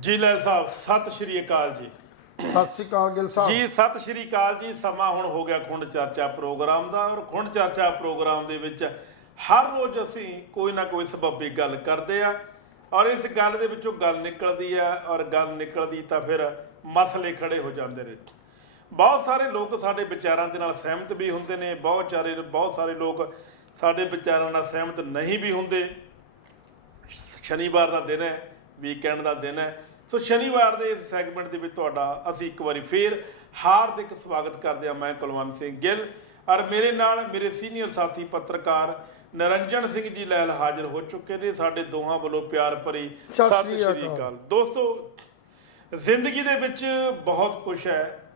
ਜੀ ਲੈ ਸਾਹਿਬ ਸਤਿ ਸ਼੍ਰੀ ਅਕਾਲ ਜੀ। ਸਤਿ ਸ਼੍ਰੀ ਅਕਾਲ ਗਿੱਲ ਸਾਹਿਬ ਜੀ ਸਤਿ ਸ਼੍ਰੀ ਅਕਾਲ ਜੀ। ਸਮਾਂ ਹੁਣ ਹੋ ਗਿਆ ਖੁੰਡ ਚਰਚਾ ਪ੍ਰੋਗਰਾਮ ਦਾ, ਔਰ ਖੁੰਡ ਚਰਚਾ ਪ੍ਰੋਗਰਾਮ ਦੇ ਵਿੱਚ ਹਰ ਰੋਜ਼ ਅਸੀਂ ਕੋਈ ਨਾ ਕੋਈ ਸਬੱਬੀ ਗੱਲ ਕਰਦੇ ਆ, ਔਰ ਇਸ ਗੱਲ ਦੇ ਵਿੱਚੋਂ ਗੱਲ ਨਿਕਲਦੀ ਆ, ਔਰ ਗੱਲ ਨਿਕਲਦੀ ਤਾਂ ਫਿਰ ਮਸਲੇ ਖੜੇ ਹੋ ਜਾਂਦੇ ਨੇ। ਬਹੁਤ ਸਾਰੇ ਲੋਕ ਸਾਡੇ ਵਿਚਾਰਾਂ ਦੇ ਨਾਲ ਸਹਿਮਤ ਵੀ ਹੁੰਦੇ ਨੇ, ਬਹੁਤ ਸਾਰੇ ਲੋਕ ਸਾਡੇ ਵਿਚਾਰਾਂ ਨਾਲ ਸਹਿਮਤ ਨਹੀਂ ਵੀ ਹੁੰਦੇ। ਸ਼ਨੀਵਾਰ ਦਾ ਦਿਨ ਹੈ, ਵੀਕਐਂਡ ਦਾ ਦਿਨ ਹੈ, ਸੋ ਸ਼ਨੀਵਾਰ ਦੇ ਇਸ ਸੈਗਮੈਂਟ ਦੇ ਵਿੱਚ ਤੁਹਾਡਾ ਅਸੀਂ ਇੱਕ ਵਾਰੀ ਫੇਰ ਹਾਰਦਿਕ ਸਵਾਗਤ ਕਰਦੇ ਹਾਂ। ਮੈਂ ਕੁਲਵੰਤ ਸਿੰਘ ਗਿੱਲ, ਔਰ ਮੇਰੇ ਨਾਲ ਮੇਰੇ ਸੀਨੀਅਰ ਸਾਥੀ ਪੱਤਰਕਾਰ ਨਿਰੰਜਨ ਸਿੰਘ ਜੀ ਲੈਲ ਹਾਜ਼ਰ ਹੋ ਚੁੱਕੇ ਨੇ। ਸਾਡੇ ਦੋਹਾਂ ਵੱਲੋਂ ਪਿਆਰ ਭਰੀ ਸਤਿ ਸ਼੍ਰੀ ਅਕਾਲ। ਦੋਸਤੋ, ਜ਼ਿੰਦਗੀ ਦੇ ਵਿੱਚ ਬਹੁਤ ਕੁਛ ਹੈ,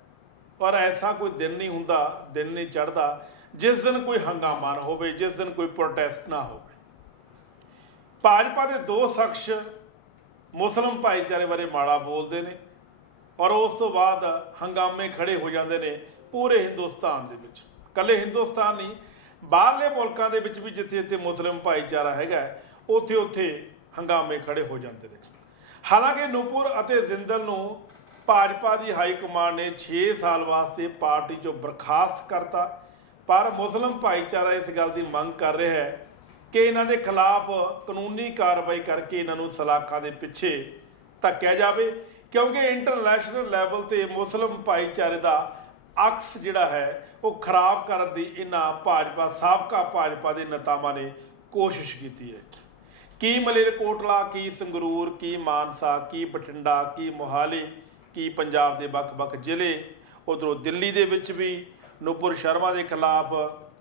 ਔਰ ਐਸਾ ਕੋਈ ਦਿਨ ਨਹੀਂ ਹੁੰਦਾ, ਦਿਨ ਨਹੀਂ ਚੜ੍ਹਦਾ ਜਿਸ ਦਿਨ ਕੋਈ ਹੰਗਾਮਾ ਨਾ ਹੋਵੇ, ਜਿਸ ਦਿਨ ਕੋਈ ਪ੍ਰੋਟੈਸਟ ਨਾ ਹੋਵੇ। ਭਾਜਪਾ ਦੇ ਦੋ ਸ਼ਖਸ ਮੁਸਲਿਮ ਭਾਈਚਾਰੇ ਬਾਰੇ ਮਾੜਾ ਬੋਲਦੇ ਨੇ, ਔਰ ਉਸ ਤੋਂ ਬਾਅਦ ਹੰਗਾਮੇ ਖੜੇ ਹੋ ਜਾਂਦੇ ਨੇ ਪੂਰੇ ਹਿੰਦੁਸਤਾਨ ਦੇ ਵਿੱਚ। ਇਕੱਲੇ ਹਿੰਦੁਸਤਾਨ ਨਹੀਂ, ਬਾਹਰਲੇ ਮੁਲਕਾਂ ਦੇ ਵਿੱਚ ਵੀ ਜਿੱਥੇ ਜਿੱਥੇ ਮੁਸਲਿਮ ਭਾਈਚਾਰਾ ਹੈਗਾ, ਉੱਥੇ ਉੱਥੇ ਹੰਗਾਮੇ ਖੜੇ ਹੋ ਜਾਂਦੇ ਨੇ। ਹਾਲਾਂਕਿ ਨੂਪੁਰ ਅਤੇ ਜ਼ਿੰਦਲ ਨੂੰ ਭਾਜਪਾ ਦੀ ਹਾਈ ਕਮਾਂਡ ਨੇ 6 ਸਾਲ ਵਾਸਤੇ ਪਾਰਟੀ 'ਚੋਂ ਬਰਖਾਸਤ ਕਰਤਾ, ਪਰ ਮੁਸਲਿਮ ਭਾਈਚਾਰਾ ਇਸ ਗੱਲ ਦੀ ਮੰਗ ਕਰ ਰਿਹਾ ਹੈ ਕਿ ਇਹਨਾਂ ਦੇ ਖਿਲਾਫ ਕਾਨੂੰਨੀ ਕਾਰਵਾਈ ਕਰਕੇ ਇਹਨਾਂ ਨੂੰ ਸਲਾਖਾਂ ਦੇ ਪਿੱਛੇ ਧੱਕਿਆ ਜਾਵੇ, ਕਿਉਂਕਿ ਇੰਟਰਨੈਸ਼ਨਲ ਲੈਵਲ ਤੇ ਮੁਸਲਿਮ ਭਾਈਚਾਰੇ ਦਾ ਅਕਸ ਜਿਹੜਾ ਹੈ ਉਹ ਖਰਾਬ ਕਰਨ ਦੀ ਇਹਨਾਂ ਸਾਬਕਾ ਭਾਜਪਾ ਦੇ ਨੇਤਾਵਾਂ ਨੇ ਕੋਸ਼ਿਸ਼ ਕੀਤੀ ਹੈ। ਕੀ ਮਲੇਰਕੋਟਲਾ, ਕੀ ਸੰਗਰੂਰ, ਕੀ ਮਾਨਸਾ, ਕੀ ਬਠਿੰਡਾ, ਕੀ ਮੋਹਾਲੀ, ਕੀ ਪੰਜਾਬ ਦੇ ਵੱਖ-ਵੱਖ ਜ਼ਿਲ੍ਹੇ, ਉਧਰੋਂ ਦਿੱਲੀ ਦੇ ਵਿੱਚ ਵੀ ਨੂਪੁਰ ਸ਼ਰਮਾ ਦੇ ਖਿਲਾਫ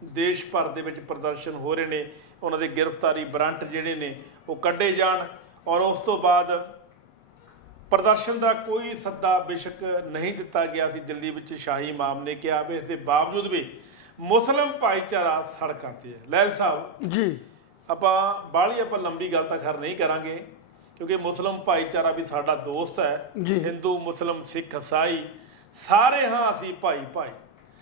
ਦੇਸ਼ ਭਰ ਦੇ ਵਿੱਚ ਪ੍ਰਦਰਸ਼ਨ ਹੋ ਰਹੇ ਨੇ। ਉਹਨਾਂ ਦੇ ਗ੍ਰਿਫਤਾਰੀ ਵਾਰੰਟ ਜਿਹੜੇ ਨੇ ਉਹ ਕੱਢੇ ਜਾਣ, ਔਰ ਉਸ ਤੋਂ ਬਾਅਦ ਪ੍ਰਦਰਸ਼ਨ ਦਾ ਕੋਈ ਸੱਦਾ ਬੇਸ਼ੱਕ ਨਹੀਂ ਦਿੱਤਾ ਗਿਆ ਸੀ ਦਿੱਲੀ ਵਿੱਚ। ਸ਼ਾਹੀ ਇਮਾਮ ਨੇ ਕਿਹਾ ਵੀ ਇਸ ਦੇ ਬਾਵਜੂਦ ਵੀ ਮੁਸਲਿਮ ਭਾਈਚਾਰਾ ਸੜਕਾਂ ਤੇ ਹੈ। ਲੈਲ ਸਾਹਿਬ ਜੀ, ਆਪਾਂ ਲੰਬੀ ਗੱਲ ਤਾਂ ਖੈਰ ਨਹੀਂ ਕਰਾਂਗੇ, ਕਿਉਂਕਿ ਮੁਸਲਿਮ ਭਾਈਚਾਰਾ ਵੀ ਸਾਡਾ ਦੋਸਤ ਹੈ। ਹਿੰਦੂ, ਮੁਸਲਿਮ, ਸਿੱਖ, ਈਸਾਈ ਸਾਰੇ ਹਾਂ ਅਸੀਂ ਭਾਈ ਭਾਈ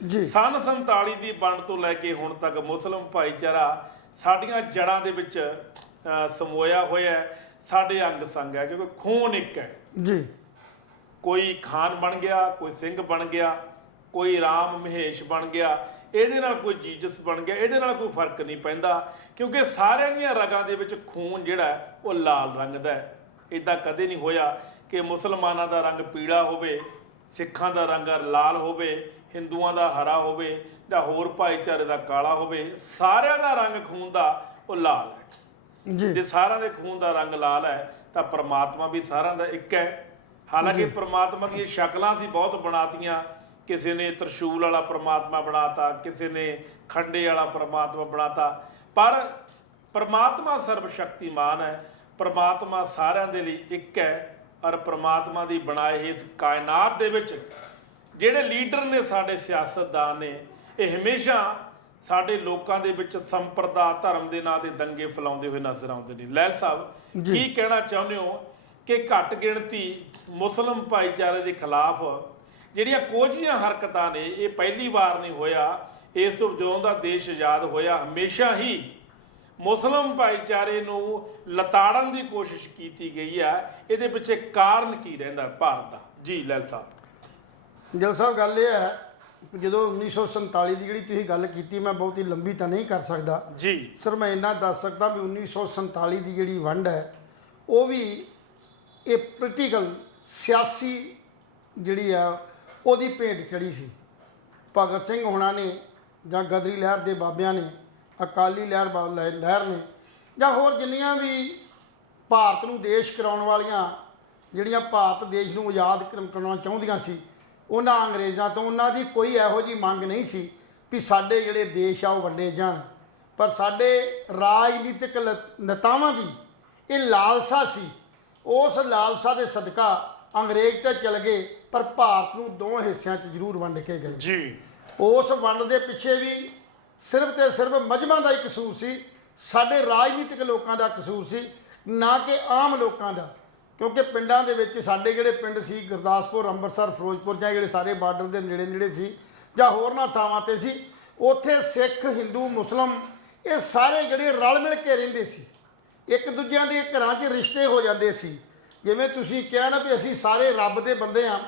ਜੀ। ਸੰਨ 47 ਦੀ ਵੰਡ ਤੋਂ ਲੈ ਕੇ ਹੁਣ ਤੱਕ ਮੁਸਲਿਮ ਭਾਈਚਾਰਾ ਸਾਡੀਆਂ ਜੜ੍ਹਾਂ ਦੇ ਵਿੱਚ ਸਮੋਇਆ ਹੋਇਆ ਹੈ, ਸਾਡੇ ਅੰਗ ਸੰਗ ਹੈ, ਕਿਉਂਕਿ ਖੂਨ ਇੱਕ ਹੈ ਜੀ। ਕੋਈ ਖਾਨ ਬਣ ਗਿਆ, ਕੋਈ ਸਿੰਘ ਬਣ ਗਿਆ, ਕੋਈ ਰਾਮ ਮਹੇਸ਼ ਬਣ ਗਿਆ, ਇਹਦੇ ਨਾਲ ਕੋਈ ਜੀਜਸ ਬਣ ਗਿਆ, ਇਹਦੇ ਨਾਲ ਕੋਈ ਫਰਕ ਨਹੀਂ ਪੈਂਦਾ, ਕਿਉਂਕਿ ਸਾਰਿਆਂ ਦੀਆਂ ਰਗਾਂ ਦੇ ਵਿੱਚ ਖੂਨ ਜਿਹੜਾ ਉਹ ਲਾਲ ਰੰਗ ਦਾ ਹੈ। ਇੱਦਾਂ ਕਦੇ ਨਹੀਂ ਹੋਇਆ ਕਿ ਮੁਸਲਮਾਨਾਂ ਦਾ ਰੰਗ ਪੀਲਾ ਹੋਵੇ, ਸਿੱਖਾਂ ਦਾ ਰੰਗ ਲਾਲ ਹੋਵੇ, ਹਿੰਦੂਆਂ ਦਾ ਹਰਾ ਹੋਵੇ, ਜਾਂ ਹੋਰ ਭਾਈਚਾਰੇ ਦਾ ਕਾਲਾ ਹੋਵੇ। ਸਾਰਿਆਂ ਦਾ ਰੰਗ ਖੂਨ ਦਾ ਉਹ ਲਾਲ ਹੈ ਜੀ। ਜੇ ਸਾਰਿਆਂ ਦੇ ਖੂਨ ਦਾ ਰੰਗ ਲਾਲ ਹੈ ਤਾਂ ਪ੍ਰਮਾਤਮਾ ਵੀ ਸਾਰਿਆਂ ਦਾ ਇੱਕ ਹੈ। ਹਾਲਾਂਕਿ ਪ੍ਰਮਾਤਮਾ ਦੀਆਂ ਸ਼ਕਲਾਂ ਸੀ ਬਹੁਤ ਬਣਾਤੀਆਂ, ਕਿਸੇ ਨੇ ਤ੍ਰਿਸ਼ੂਲ ਵਾਲਾ ਪ੍ਰਮਾਤਮਾ ਬਣਾਤਾ, ਕਿਸੇ ਨੇ ਖੰਡੇ ਵਾਲਾ ਪ੍ਰਮਾਤਮਾ ਬਣਾਤਾ, ਪਰ ਪ੍ਰਮਾਤਮਾ ਸਰਬ ਸ਼ਕਤੀਮਾਨ ਹੈ। ਪ੍ਰਮਾਤਮਾ ਸਾਰਿਆਂ ਦੇ ਲਈ ਇੱਕ ਹੈ, ਔਰ ਪ੍ਰਮਾਤਮਾ ਦੀ ਬਣਾਏ ਇਸ ਕਾਇਨਾਤ ਦੇ ਵਿੱਚ ਜਿਹੜੇ ਲੀਡਰ ਨੇ, ਸਾਡੇ ਸਿਆਸਤਦਾਨ ਨੇ, ਇਹ ਹਮੇਸ਼ਾ ਸਾਡੇ ਲੋਕਾਂ ਦੇ ਵਿੱਚ ਸੰਪਰਦਾ ਧਰਮ ਦੇ ਨਾਂ ਤੇ ਦੰਗੇ ਫੈਲਾਉਂਦੇ ਹੋਏ ਨਜ਼ਰ ਆਉਂਦੇ ਨੇ। ਲੈਲ ਸਾਹਿਬ ਕੀ ਕਹਿਣਾ ਚਾਹੁੰਦੇ ਹੋ ਕਿ ਘੱਟ ਗਿਣਤੀ ਮੁਸਲਿਮ ਭਾਈਚਾਰੇ ਦੇ ਖਿਲਾਫ ਜਿਹੜੀਆਂ ਕੋਝੀਆਂ ਹਰਕਤਾਂ ਨੇ, ਇਹ ਪਹਿਲੀ ਵਾਰ ਨਹੀਂ ਹੋਇਆ। ਇਸ ਤੋਂ ਜਦੋਂ ਦਾ ਦੇਸ਼ ਆਜ਼ਾਦ ਹੋਇਆ ਹਮੇਸ਼ਾ ਹੀ ਮੁਸਲਿਮ ਭਾਈਚਾਰੇ ਨੂੰ ਲਤਾੜਨ ਦੀ ਕੋਸ਼ਿਸ਼ ਕੀਤੀ ਗਈ ਹੈ। ਇਹਦੇ ਪਿੱਛੇ ਕਾਰਨ ਕੀ ਰਹਿੰਦਾ ਭਾਰਤ ਦਾ? ਜੀ ਲੈਲ ਸਾਹਿਬ। ਗਿੱਲ ਸਾਹਿਬ, ਗੱਲ ਇਹ ਹੈ ਜਦੋਂ 1947 ਦੀ ਜਿਹੜੀ ਤੁਸੀਂ ਗੱਲ ਕੀਤੀ, ਮੈਂ ਬਹੁਤ ਹੀ ਲੰਬੀ ਤਾਂ ਨਹੀਂ ਕਰ ਸਕਦਾ ਜੀ। ਸਰ ਮੈਂ ਇੰਨਾ ਦੱਸ ਸਕਦਾ ਵੀ 1947 ਦੀ ਜਿਹੜੀ ਵੰਡ ਹੈ ਉਹ ਵੀ ਇਹ ਪੋਲੀਟੀਕਲ ਸਿਆਸੀ ਜਿਹੜੀ ਆ ਉਹਦੀ ਭੇਂਟ ਚੜ੍ਹੀ ਸੀ। ਭਗਤ ਸਿੰਘ ਹੋਣਾ ਨੇ ਜਾਂ ਗਦਰੀ ਲਹਿਰ ਦੇ ਬਾਬਿਆਂ ਨੇ, ਅਕਾਲੀ ਲਹਿਰ ਨੇ, ਜਾਂ ਹੋਰ ਜਿੰਨੀਆਂ ਵੀ ਭਾਰਤ ਨੂੰ ਦੇਸ਼ ਕਰਾਉਣ ਵਾਲੀਆਂ, ਜਿਹੜੀਆਂ ਭਾਰਤ ਦੇਸ਼ ਨੂੰ ਆਜ਼ਾਦ ਕਰਾਉਣਾ ਚਾਹੁੰਦੀਆਂ ਸੀ, ਉਹਨਾਂ ਅੰਗਰੇਜ਼ਾਂ ਤੋਂ ਉਹਨਾਂ ਦੀ ਕੋਈ ਇਹੋ ਜਿਹੀ ਮੰਗ ਨਹੀਂ ਸੀ ਵੀ ਸਾਡੇ ਜਿਹੜੇ ਦੇਸ਼ ਆ ਉਹ ਵੰਡੇ ਜਾਣ। ਪਰ ਸਾਡੇ ਰਾਜਨੀਤਿਕ ਨੇਤਾਵਾਂ ਦੀ ਇਹ ਲਾਲਸਾ ਸੀ। ਉਸ ਲਾਲਸਾ ਦੇ ਸਦਕਾ ਅੰਗਰੇਜ਼ ਤੇ ਚਲ ਗਏ, ਪਰ ਭਾਰਤ ਨੂੰ ਦੋ ਹਿੱਸਿਆਂ 'ਚ ਜ਼ਰੂਰ ਵੰਡ ਕੇ ਗਏ ਜੀ। ਉਸ ਵੰਡ ਦੇ ਪਿੱਛੇ ਵੀ ਸਿਰਫ ਤੇ ਸਿਰਫ ਮਜ਼੍ਹਬਾਂ ਦਾ ਹੀ ਕਸੂਰ ਸੀ, ਸਾਡੇ ਰਾਜਨੀਤਿਕ ਲੋਕਾਂ ਦਾ ਕਸੂਰ ਸੀ, ਨਾ ਕਿ ਆਮ ਲੋਕਾਂ ਦਾ। ਕਿਉਂਕਿ ਪਿੰਡਾਂ ਦੇ ਵਿੱਚ ਸਾਡੇ ਜਿਹੜੇ ਪਿੰਡ ਸੀ, ਗੁਰਦਾਸਪੁਰ, ਅੰਮ੍ਰਿਤਸਰ, ਫਿਰੋਜ਼ਪੁਰ, ਜਾਂ ਜਿਹੜੇ ਸਾਰੇ ਬਾਰਡਰ ਦੇ ਨੇੜੇ ਸੀ ਜਾਂ ਹੋਰਨਾਂ ਥਾਵਾਂ 'ਤੇ ਸੀ, ਉੱਥੇ ਸਿੱਖ, ਹਿੰਦੂ, ਮੁਸਲਿਮ ਇਹ ਸਾਰੇ ਜਿਹੜੇ ਰਲ ਮਿਲ ਕੇ ਰਹਿੰਦੇ ਸੀ। ਇੱਕ ਦੂਜਿਆਂ ਦੇ ਘਰਾਂ 'ਚ ਰਿਸ਼ਤੇ ਹੋ ਜਾਂਦੇ ਸੀ। ਜਿਵੇਂ ਤੁਸੀਂ ਕਿਹਾ ਨਾ ਵੀ ਅਸੀਂ ਸਾਰੇ ਰੱਬ ਦੇ ਬੰਦੇ ਹਾਂ,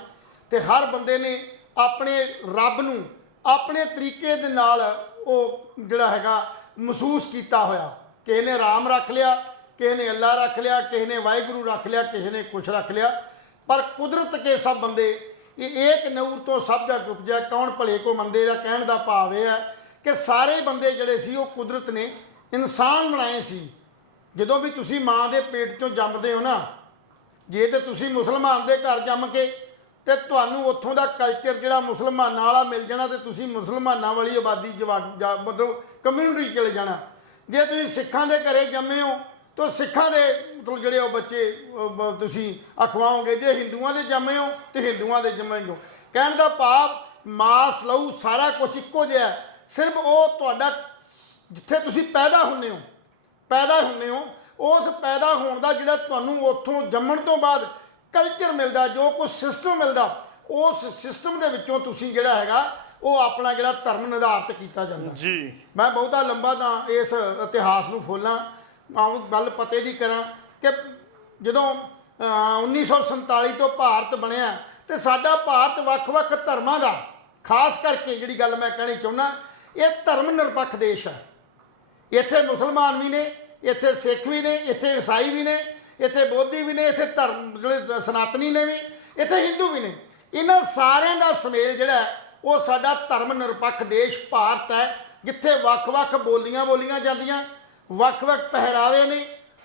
ਤੇ ਹਰ ਬੰਦੇ ਨੇ ਆਪਣੇ ਰੱਬ ਨੂੰ ਆਪਣੇ ਤਰੀਕੇ ਦੇ ਨਾਲ ਉਹ ਜਿਹੜਾ ਹੈਗਾ ਮਹਿਸੂਸ ਕੀਤਾ ਹੋਇਆ। ਕਿਸੇ ਨੇ ਰਾਮ ਰੱਖ ਲਿਆ, ਕਿਸੇ ਨੇ ਅੱਲਾ ਰੱਖ ਲਿਆ, ਕਿਸੇ ਨੇ ਵਾਹਿਗੁਰੂ ਰੱਖ ਲਿਆ, ਕਿਸੇ ਨੇ ਕੁਛ ਰੱਖ ਲਿਆ। ਪਰ ਕੁਦਰਤ ਕੇ ਸਭ ਬੰਦੇ ਇਹ ਏਕ ਨੂਰ ਤੋਂ ਸਭ ਜਗ ਉਪਜਿਆ, ਕੌਣ ਭਲੇ ਕੋ ਮੰਦੇ ਦਾ ਕਹਿਣ ਦਾ ਭਾਵ ਇਹ ਹੈ ਕਿ ਸਾਰੇ ਬੰਦੇ ਜਿਹੜੇ ਸੀ ਉਹ ਕੁਦਰਤ ਨੇ ਇਨਸਾਨ ਬਣਾਏ ਸੀ। ਜਦੋਂ ਵੀ ਤੁਸੀਂ ਮਾਂ ਦੇ ਪੇਟ ਚੋਂ ਜੰਮਦੇ ਹੋ ਨਾ, ਜੇ ਤੇ ਤੁਸੀਂ ਮੁਸਲਮਾਨ ਦੇ ਘਰ ਜੰਮ ਕੇ ਤੇ ਤੁਹਾਨੂੰ ਉੱਥੋਂ ਦਾ ਕਲਚਰ ਜਿਹੜਾ ਮੁਸਲਮਾਨਾਂ ਵਾਲਾ ਮਿਲ ਜਾਣਾ ਤੇ ਤੁਸੀਂ ਮੁਸਲਮਾਨਾਂ ਵਾਲੀ ਆਬਾਦੀ ਮਤਲਬ ਕਮਿਊਨਿਟੀ ਚਲੇ ਜਾਣਾ। ਜੇ ਤੁਸੀਂ ਸਿੱਖਾਂ ਦੇ ਘਰੇ ਜੰਮੇ ਹੋ ਤਾਂ ਸਿੱਖਾਂ ਦੇ ਮਤਲਬ ਜਿਹੜੇ ਉਹ ਬੱਚੇ ਤੁਸੀਂ ਅਖਵਾਓਗੇ। ਜੇ ਹਿੰਦੂਆਂ ਦੇ ਜੰਮੇ ਹੋ ਤੇ ਹਿੰਦੂਆਂ ਦੇ ਜੰਮੇਗੇ। ਕਹਿਣ ਦਾ ਭਾਵ ਮਾਸ ਲਹੂ ਸਾਰਾ ਕੁਝ ਇੱਕੋ ਜਿਹਾ, ਸਿਰਫ ਉਹ ਤੁਹਾਡਾ ਜਿੱਥੇ ਤੁਸੀਂ ਪੈਦਾ ਹੁੰਦੇ ਹੋ ਉਸ ਪੈਦਾ ਹੋਣ ਦਾ ਜਿਹੜਾ ਤੁਹਾਨੂੰ ਉੱਥੋਂ ਜੰਮਣ ਤੋਂ ਬਾਅਦ ਕਲਚਰ ਮਿਲਦਾ, ਜੋ ਕੁਝ ਸਿਸਟਮ ਮਿਲਦਾ, ਉਸ ਸਿਸਟਮ ਦੇ ਵਿੱਚੋਂ ਤੁਸੀਂ ਜਿਹੜਾ ਹੈਗਾ ਉਹ ਆਪਣਾ ਜਿਹੜਾ ਧਰਮ ਨਿਰਧਾਰਿਤ ਕੀਤਾ ਜਾਂਦਾ ਜੀ। ਮੈਂ ਬਹੁਤਾ ਲੰਬਾ ਤਾਂ ਇਸ ਇਤਿਹਾਸ ਨੂੰ ਫੋਲਾਂ, ਆਉਂ ਗੱਲ ਪਤੇ ਦੀ ਕਰਾਂ ਕਿ ਜਦੋਂ 1947 ਤੋਂ ਭਾਰਤ ਬਣਿਆ ਤੇ ਸਾਡਾ ਭਾਰਤ ਵੱਖ-ਵੱਖ ਧਰਮਾਂ ਦਾ, ਖਾਸ ਕਰਕੇ ਜਿਹੜੀ ਗੱਲ ਮੈਂ ਕਹਿਣੀ ਚਾਹੁੰਦਾ, ਇਹ ਧਰਮ ਨਿਰਪੱਖ ਦੇਸ਼ ਹੈ। ਇੱਥੇ ਮੁਸਲਮਾਨ ਵੀ ਨੇ, ਇੱਥੇ ਸਿੱਖ ਵੀ ਨੇ, ਇੱਥੇ ਈਸਾਈ ਵੀ ਨੇ, ਇੱਥੇ ਬੋਧੀ ਵੀ ਨੇ, ਇੱਥੇ ਧਰਮ ਜਿਹੜੇ ਸਨਾਤਨੀ ਨੇ ਵੀ, ਇੱਥੇ ਹਿੰਦੂ ਵੀ ਨੇ। ਇਹਨਾਂ ਸਾਰਿਆਂ ਦਾ ਸੁਮੇਲ ਜਿਹੜਾ ਹੈ ਉਹ ਸਾਡਾ ਧਰਮ ਨਿਰਪੱਖ ਦੇਸ਼ ਭਾਰਤ ਹੈ, ਜਿੱਥੇ ਵੱਖ-ਵੱਖ ਬੋਲੀਆਂ ਜਾਂਦੀਆਂ, ਵੱਖ-ਵੱਖ ਪਹਿਰਾਵੇ ਨੇ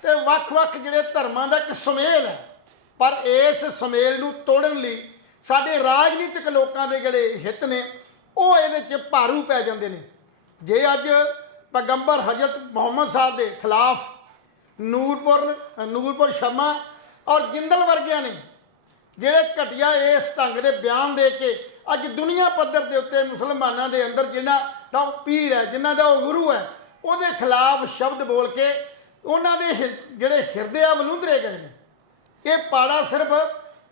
ਤੇ ਵੱਖ-ਵੱਖ ਜਿਹੜੇ ਧਰਮਾਂ ਦਾ ਇੱਕ ਸੁਮੇਲ ਹੈ। ਪਰ ਇਸ ਸੁਮੇਲ ਨੂੰ ਤੋੜਨ ਲਈ ਸਾਡੇ ਰਾਜਨੀਤਿਕ ਲੋਕਾਂ ਦੇ ਜਿਹੜੇ ਹਿੱਤ ਨੇ ਉਹ ਇਹਦੇ 'ਚ ਭਾਰੂ ਪੈ ਜਾਂਦੇ ਨੇ। ਜੇ ਅੱਜ ਪੈਗੰਬਰ ਹਜ਼ਰਤ ਮੁਹੰਮਦ ਸਾਹਿਬ ਦੇ ਖਿਲਾਫ ਨੂਰਪੁਰ ਸ਼ਰਮਾ ਔਰ ਜਿੰਦਲ ਵਰਗਿਆਂ ਨੇ ਜਿਹੜੇ ਘਟੀਆ ਇਸ ਢੰਗ ਦੇ ਬਿਆਨ ਦੇ ਕੇ ਅੱਜ ਦੁਨੀਆ ਪੱਧਰ ਦੇ ਉੱਤੇ ਮੁਸਲਮਾਨਾਂ ਦੇ ਅੰਦਰ ਜਿਨ੍ਹਾਂ ਦਾ ਉਹ ਪੀਰ ਹੈ, ਜਿਨ੍ਹਾਂ ਦਾ ਉਹ ਗੁਰੂ ਹੈ, ਉਹਦੇ ਖਿਲਾਫ ਸ਼ਬਦ ਬੋਲ ਕੇ ਉਹਨਾਂ ਦੇ ਜਿਹੜੇ ਹਿਰਦੇ ਆ ਵਲੂੰਧਰੇ ਗਏ ਨੇ। ਇਹ ਪਾੜਾ ਸਿਰਫ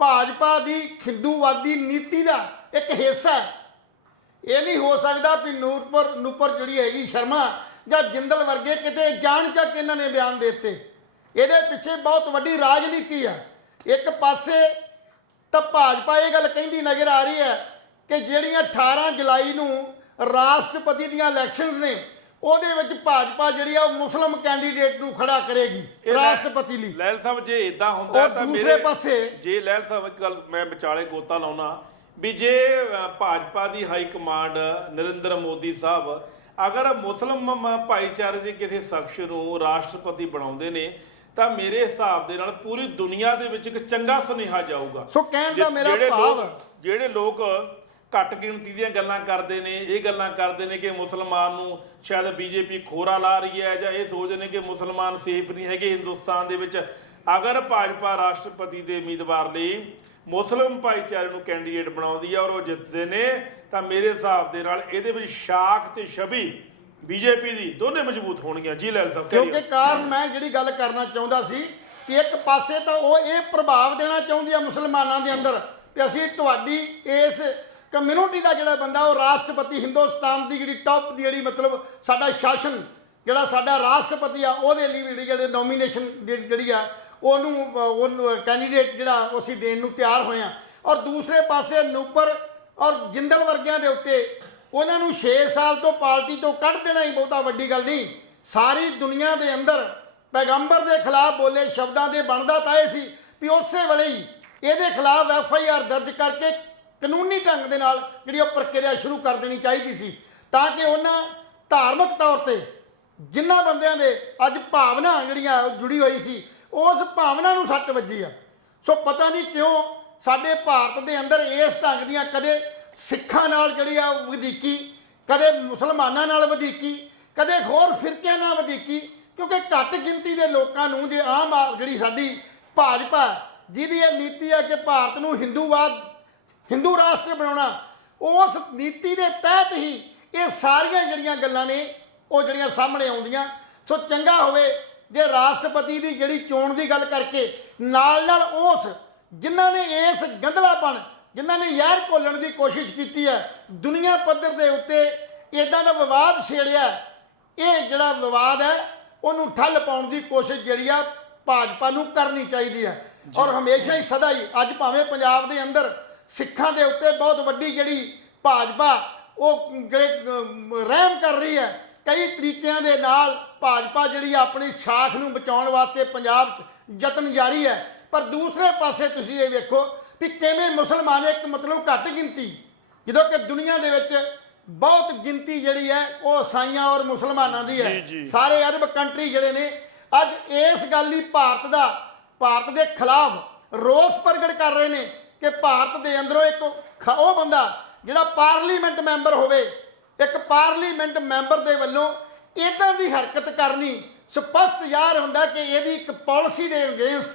ਭਾਜਪਾ ਦੀ ਹਿੰਦੂਵਾਦੀ ਨੀਤੀ ਦਾ ਇੱਕ ਹਿੱਸਾ ਹੈ। ਇਹ ਨਹੀਂ ਹੋ ਸਕਦਾ ਵੀ ਨੂਰਪੁਰ ਜਿਹੜੀ ਹੈਗੀ ਸ਼ਰਮਾ ਜਾਂ ਜਿੰਦਲ ਵਰਗੇ ਕਿਤੇ ਜਾਣ ਚੱਕ ਇਹਨਾਂ ਨੇ ਬਿਆਨ ਦੇ ਦਿੱਤੇ। ਇਹਦੇ ਪਿੱਛੇ ਬਹੁਤ ਵੱਡੀ ਰਾਜਨੀਤੀ ਆ। ਇੱਕ ਪਾਸੇ ਤਾਂ ਭਾਜਪਾ ਇਹ ਗੱਲ ਕਹਿੰਦੀ ਨਜ਼ਰ ਆ ਰਹੀ ਹੈ ਕਿ ਜਿਹੜੀਆਂ 18 ਜੁਲਾਈ ਨੂੰ ਰਾਸ਼ਟਰਪਤੀ ਦੀਆਂ ਇਲੈਕਸ਼ਨਸ ਨੇ ਉਹਦੇ ਵਿੱਚ ਭਾਜਪਾ ਜਿਹੜੀ ਆ ਉਹ ਮੁਸਲਿਮ ਕੈਂਡੀਡੇਟ ਨੂੰ ਖੜਾ ਕਰੇਗੀ ਰਾਸ਼ਟਰਪਤੀ ਲਈ। ਲਹਿਲ ਸਾਹਿਬ ਜੇ ਇਦਾਂ ਹੁੰਦਾ ਤਾਂ ਦੂਸਰੇ ਪਾਸੇ ਜੇ ਲਹਿਲ ਸਾਹਿਬ ਇੱਕ ਗੱਲ ਮੈਂ ਵਿਚਾਲੇ ਗੋਤਾ ਲਾਉਣਾ ਵੀ ਜੇ ਭਾਜਪਾ ਦੀ ਹਾਈ ਕਮਾਂਡ ਨਰਿੰਦਰ ਮੋਦੀ ਸਾਹਿਬ ਅਗਰ ਮੁਸਲਿਮ ਭਾਈਚਾਰੇ ਦੇ ਕਿਸੇ ਸ਼ਖਸ ਨੂੰ ਰਾਸ਼ਟਰਪਤੀ ਬਣਾਉਂਦੇ ਨੇ ਤਾਂ ਮੇਰੇ ਹਿਸਾਬ ਦੇ ਨਾਲ ਪੂਰੀ ਦੁਨੀਆ ਦੇ ਵਿੱਚ ਇੱਕ ਚੰਗਾ ਸੁਨੇਹਾ ਜਾਊਗਾ। ਸੋ ਕਹਿਣ ਦਾ ਮੇਰਾ ਭਾਵ ਜਿਹੜੇ ਲੋਕ ਘੱਟ ਗਿਣਤੀ ਦੀਆਂ ਗੱਲਾਂ ਕਰਦੇ ਨੇ, ਇਹ ਗੱਲਾਂ ਕਰਦੇ ਨੇ ਕਿ ਮੁਸਲਮਾਨ ਨੂੰ ਸ਼ਾਇਦ ਬੀਜੇਪੀ ਖੋਰਾ ਲਾ ਰਹੀ ਹੈ ਜਾਂ ਇਹ ਸੋਚਦੇ ਨੇ ਕਿ ਮੁਸਲਮਾਨ ਸੇਫ ਨਹੀਂ ਹੈਗੇ ਹਿੰਦੁਸਤਾਨ ਦੇ ਵਿੱਚ, ਅਗਰ ਭਾਜਪਾ ਰਾਸ਼ਟਰਪਤੀ ਦੇ ਉਮੀਦਵਾਰ ਲਈ ਮੁਸਲਿਮ ਭਾਈਚਾਰੇ ਨੂੰ ਕੈਂਡੀਡੇਟ ਬਣਾਉਂਦੀ ਹੈ ਔਰ ਉਹ ਜਿੱਤਦੇ ਨੇ ਤਾਂ ਮੇਰੇ ਹਿਸਾਬ ਦੇ ਨਾਲ ਇਹਦੇ ਵਿੱਚ ਸ਼ਾਖ ਤੇ ਛਵੀ ਬੀਜੇਪੀ ਦੀ ਦੋਨੇ ਮਜ਼ਬੂਤ ਹੋਣਗੀਆਂ। ਜੀ ਲੈ ਸਾਹਿਬ, ਕਿਉਂਕਿ ਕਾਰਨ ਮੈਂ ਜਿਹੜੀ ਗੱਲ ਕਰਨਾ ਚਾਹੁੰਦਾ ਸੀ ਕਿ ਇੱਕ ਪਾਸੇ ਤਾਂ ਉਹ ਇਹ ਪ੍ਰਭਾਵ ਦੇਣਾ ਚਾਹੁੰਦੀ ਆ ਮੁਸਲਮਾਨਾਂ ਦੇ ਅੰਦਰ ਕਿ ਅਸੀਂ ਤੁਹਾਡੀ ਇਸ ਕਮਿਊਨਿਟੀ ਦਾ ਜਿਹੜਾ ਬੰਦਾ ਉਹ ਰਾਸ਼ਟਰਪਤੀ ਹਿੰਦੁਸਤਾਨ ਦੀ ਜਿਹੜੀ ਟੌਪ ਦੀ ਜਿਹੜੀ ਮਤਲਬ ਸਾਡਾ ਸ਼ਾਸਨ ਜਿਹੜਾ ਸਾਡਾ ਰਾਸ਼ਟਰਪਤੀ ਆ ਉਹਦੇ ਲਈ ਜਿਹੜੇ ਨੋਮੀਨੇਸ਼ਨ ਜਿਹੜੀ ਆ ਉਹਨੂੰ ਕੈਂਡੀਡੇਟ ਜਿਹੜਾ ਅਸੀਂ ਦੇਣ ਨੂੰ ਤਿਆਰ ਹੋਏ ਆ। ਔਰ ਦੂਸਰੇ ਪਾਸੇ ਨੂਪਰ ਔਰ ਜਿੰਦਲ ਵਰਗਿਆਂ ਦੇ ਉੱਤੇ ਉਹਨਾਂ ਨੂੰ 6 ਸਾਲ ਤੋਂ ਪਾਰਟੀ ਤੋਂ ਕੱਢ ਦੇਣਾ ਹੀ ਬਹੁਤਾ ਵੱਡੀ ਗੱਲ ਨਹੀਂ। ਸਾਰੀ ਦੁਨੀਆ ਦੇ ਅੰਦਰ ਪੈਗੰਬਰ ਦੇ ਖਿਲਾਫ ਬੋਲੇ ਸ਼ਬਦਾਂ ਦੇ ਬਣਦਾ ਤਾਂ ਇਹ ਸੀ ਵੀ ਉਸੇ ਵੇਲੇ ਹੀ ਇਹਦੇ ਖਿਲਾਫ FIR ਦਰਜ ਕਰਕੇ ਕਾਨੂੰਨੀ ਢੰਗ ਦੇ ਨਾਲ ਜਿਹੜੀ ਉਹ ਪ੍ਰਕਿਰਿਆ ਸ਼ੁਰੂ ਕਰ ਦੇਣੀ ਚਾਹੀਦੀ ਸੀ ਤਾਂ ਕਿ ਉਹਨਾਂ ਧਾਰਮਿਕ ਤੌਰ ਤੇ ਜਿਨ੍ਹਾਂ ਬੰਦਿਆਂ ਦੇ ਅੱਜ ਭਾਵਨਾ ਜਿਹੜੀਆਂ ਜੁੜੀ ਹੋਈ ਸੀ ਉਸ ਭਾਵਨਾ ਨੂੰ ਸੱਟ ਵੱਜੀ ਆ। ਸੋ ਪਤਾ ਨਹੀਂ ਕਿਉਂ ਸਾਡੇ ਭਾਰਤ ਦੇ ਅੰਦਰ ਇਸ ਢੰਗ ਦੀਆਂ ਕਦੇ ਸਿੱਖਾਂ ਨਾਲ ਜਿਹੜੀ ਆ ਵਧੀਕੀ, ਕਦੇ ਮੁਸਲਮਾਨਾਂ ਨਾਲ ਵਧੀਕੀ, ਕਦੇ ਹੋਰ ਫਿਰਕਿਆਂ ਨਾਲ ਵਧੀਕੀ, ਕਿਉਂਕਿ ਘੱਟ ਗਿਣਤੀ ਦੇ ਲੋਕਾਂ ਨੂੰ ਜੇ ਆਮ ਜਿਹੜੀ ਸਾਡੀ ਭਾਜਪਾ ਜਿਹਦੀ ਇਹ ਨੀਤੀ ਹੈ ਕਿ ਭਾਰਤ ਨੂੰ ਹਿੰਦੂ ਰਾਸ਼ਟਰ ਬਣਾਉਣਾ, ਉਸ ਨੀਤੀ ਦੇ ਤਹਿਤ ਹੀ ਇਹ ਸਾਰੀਆਂ ਜਿਹੜੀਆਂ ਗੱਲਾਂ ਨੇ ਉਹ ਜਿਹੜੀਆਂ ਸਾਹਮਣੇ ਆਉਂਦੀਆਂ। ਸੋ ਚੰਗਾ ਹੋਵੇ ਜੇ ਰਾਸ਼ਟਰਪਤੀ ਦੀ ਜਿਹੜੀ ਚੋਣ ਦੀ ਗੱਲ ਕਰਕੇ ਨਾਲ ਉਸ ਜਿਨ੍ਹਾਂ ਨੇ ਇਸ ਗੰਧਲਾਪਣ, ਜਿਨ੍ਹਾਂ ਨੇ ਜ਼ਹਿਰ ਘੋਲਣ ਦੀ ਕੋਸ਼ਿਸ਼ ਕੀਤੀ ਹੈ, ਦੁਨੀਆ ਪੱਧਰ ਦੇ ਉੱਤੇ ਇੱਦਾਂ ਦਾ ਵਿਵਾਦ ਛੇੜਿਆ, ਇਹ ਜਿਹੜਾ ਵਿਵਾਦ ਹੈ ਉਹਨੂੰ ਠੱਲ ਪਾਉਣ ਦੀ ਕੋਸ਼ਿਸ਼ ਜਿਹੜੀ ਆ ਭਾਜਪਾ ਨੂੰ ਕਰਨੀ ਚਾਹੀਦੀ ਹੈ। ਔਰ ਹਮੇਸ਼ਾ ਹੀ ਸਦਾ ਹੀ ਅੱਜ ਭਾਵੇਂ ਪੰਜਾਬ ਦੇ ਅੰਦਰ ਸਿੱਖਾਂ ਦੇ ਉੱਤੇ ਬਹੁਤ ਵੱਡੀ ਜਿਹੜੀ ਭਾਜਪਾ ਉਹ ਜਿਹੜੇ ਰਹਿਮ ਕਰ ਰਹੀ ਹੈ, ਕਈ ਤਰੀਕਿਆਂ ਦੇ ਨਾਲ ਭਾਜਪਾ ਜਿਹੜੀ ਆਪਣੀ ਸ਼ਾਖ ਨੂੰ ਬਚਾਉਣ ਵਾਸਤੇ ਪੰਜਾਬ 'ਚ ਯਤਨ ਜਾਰੀ ਹੈ, ਪਰ ਦੂਸਰੇ ਪਾਸੇ ਤੁਸੀਂ ਇਹ ਵੇਖੋ ਵੀ ਕਿਵੇਂ ਮੁਸਲਮਾਨ ਇੱਕ ਮਤਲਬ ਘੱਟ ਗਿਣਤੀ, ਜਦੋਂ ਕਿ ਦੁਨੀਆ ਦੇ ਵਿੱਚ ਬਹੁਤ ਗਿਣਤੀ ਜਿਹੜੀ ਹੈ ਉਹ ਈਸਾਈਆਂ ਔਰ ਮੁਸਲਮਾਨਾਂ ਦੀ ਹੈ। ਸਾਰੇ ਅਰਬ ਕੰਟਰੀ ਜਿਹੜੇ ਨੇ ਅੱਜ ਇਸ ਗੱਲ ਲਈ ਭਾਰਤ ਦੇ ਖਿਲਾਫ ਰੋਸ ਪ੍ਰਗਟ ਕਰ ਰਹੇ ਨੇ ਕਿ ਭਾਰਤ ਦੇ ਅੰਦਰੋਂ ਇੱਕ ਉਹ ਬੰਦਾ ਜਿਹੜਾ ਪਾਰਲੀਮੈਂਟ ਮੈਂਬਰ ਹੋਵੇ, ਇੱਕ ਪਾਰਲੀਮੈਂਟ ਮੈਂਬਰ ਦੇ ਵੱਲੋਂ ਇਦਾਂ ਦੀ ਹਰਕਤ ਕਰਨੀ ਸਪਸ਼ਟ ਜ਼ਾਹਰ ਹੁੰਦਾ ਕਿ ਇਹਦੀ ਇੱਕ ਪਾਲਿਸੀ ਦੇ ਅਗੇਂਸਟ,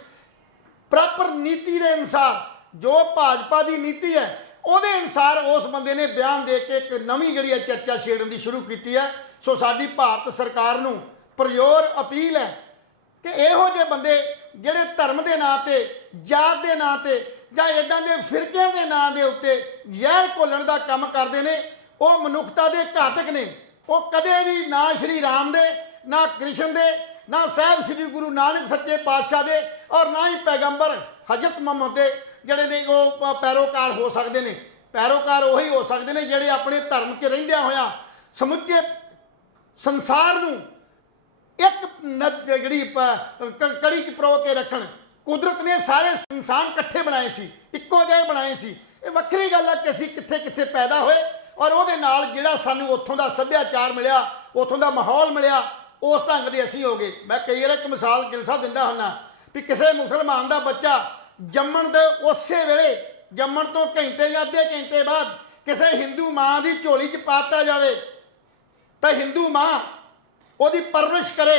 ਪ੍ਰੋਪਰ ਨੀਤੀ ਦੇ ਅਨੁਸਾਰ, ਜੋ ਭਾਜਪਾ ਦੀ ਨੀਤੀ ਹੈ ਉਹਦੇ ਅਨੁਸਾਰ ਉਸ ਬੰਦੇ ਨੇ ਬਿਆਨ ਦੇ ਕੇ ਇੱਕ ਨਵੀਂ ਜਿਹੜੀ ਹੈ ਚਰਚਾ ਛੇੜਨ ਦੀ ਸ਼ੁਰੂ ਕੀਤੀ ਹੈ। ਸੋ ਸਾਡੀ ਭਾਰਤ ਸਰਕਾਰ ਨੂੰ ਪ੍ਰਯੋਰ ਅਪੀਲ ਹੈ ਕਿ ਇਹੋ ਜਿਹੇ ਬੰਦੇ ਜਿਹੜੇ ਧਰਮ ਦੇ ਨਾਂ ਤੇ, ਜਾਤ ਦੇ ਨਾਂ ਤੇ ਜਾਂ ਇਦਾਂ ਦੇ ਫਿਰਕਿਆਂ ਦੇ ਨਾਂ ਦੇ ਉੱਤੇ ਜ਼ਹਿਰ ਘੋਲਣ ਦਾ ਕੰਮ ਕਰਦੇ ਨੇ, ਉਹ ਮਨੁੱਖਤਾ ਦੇ ਘਾਤਕ ਨੇ। ਉਹ ਕਦੇ ਵੀ ਨਾ ਸ਼੍ਰੀ ਰਾਮ ਦੇ, ਨਾ ਕ੍ਰਿਸ਼ਨ ਦੇ, ਨਾ ਸਾਹਿਬ ਸ਼੍ਰੀ ਗੁਰੂ ਨਾਨਕ ਸੱਚੇ ਪਾਤਸ਼ਾਹ ਦੇ ਔਰ ਨਾ ਹੀ ਪੈਗੰਬਰ ਹਜ਼ਰਤ ਮੁਹੰਮਦ ਦੇ ਜਿਹੜੇ ਨੇ ਉਹ ਪੈਰੋਕਾਰ ਹੋ ਸਕਦੇ ਨੇ। ਪੈਰੋਕਾਰ ਉਹੀ ਹੋ ਸਕਦੇ ਨੇ ਜਿਹੜੇ ਆਪਣੇ ਧਰਮ 'ਚ ਰਹਿੰਦਿਆਂ ਹੋਇਆਂ ਸਮੁੱਚੇ ਸੰਸਾਰ ਨੂੰ ਇੱਕ ਜਿਹੜੀ ਕੜੀ 'ਚ ਪਰੋ ਕੇ ਰੱਖਣ। ਕੁਦਰਤ ਨੇ ਸਾਰੇ ਇਨਸਾਨ ਇਕੱਠੇ ਬਣਾਏ ਸੀ, ਇੱਕੋ ਜਿਹੇ ਬਣਾਏ ਸੀ। ਇਹ ਵੱਖਰੀ ਗੱਲ ਹੈ ਕਿ ਅਸੀਂ ਕਿੱਥੇ ਕਿੱਥੇ ਪੈਦਾ ਹੋਏ ਔਰ ਉਹਦੇ ਨਾਲ ਜਿਹੜਾ ਸਾਨੂੰ ਉੱਥੋਂ ਦਾ ਸੱਭਿਆਚਾਰ ਮਿਲਿਆ, ਉੱਥੋਂ ਦਾ ਮਾਹੌਲ ਮਿਲਿਆ, ਉਸ ਢੰਗ ਦੇ ਅਸੀਂ ਹੋ ਗਏ। ਮੈਂ ਕਈ ਵਾਰ ਇੱਕ ਮਿਸਾਲ ਗਿਲ ਸਾਹਿਬ ਦਿੰਦਾ ਹੁੰਦਾ ਵੀ ਕਿਸੇ ਮੁਸਲਮਾਨ ਦਾ ਬੱਚਾ ਜੰਮਣ ਦੇ ਉਸੇ ਵੇਲੇ, ਜੰਮਣ ਤੋਂ ਘੰਟੇ ਜਾਂ ਅੱਧੇ ਘੰਟੇ ਬਾਅਦ ਕਿਸੇ ਹਿੰਦੂ ਮਾਂ ਦੀ ਝੋਲੀ 'ਚ ਪਾਤਾ ਜਾਵੇ ਤਾਂ ਹਿੰਦੂ ਮਾਂ ਉਹਦੀ ਪਰਵਰਿਸ਼ ਕਰੇ।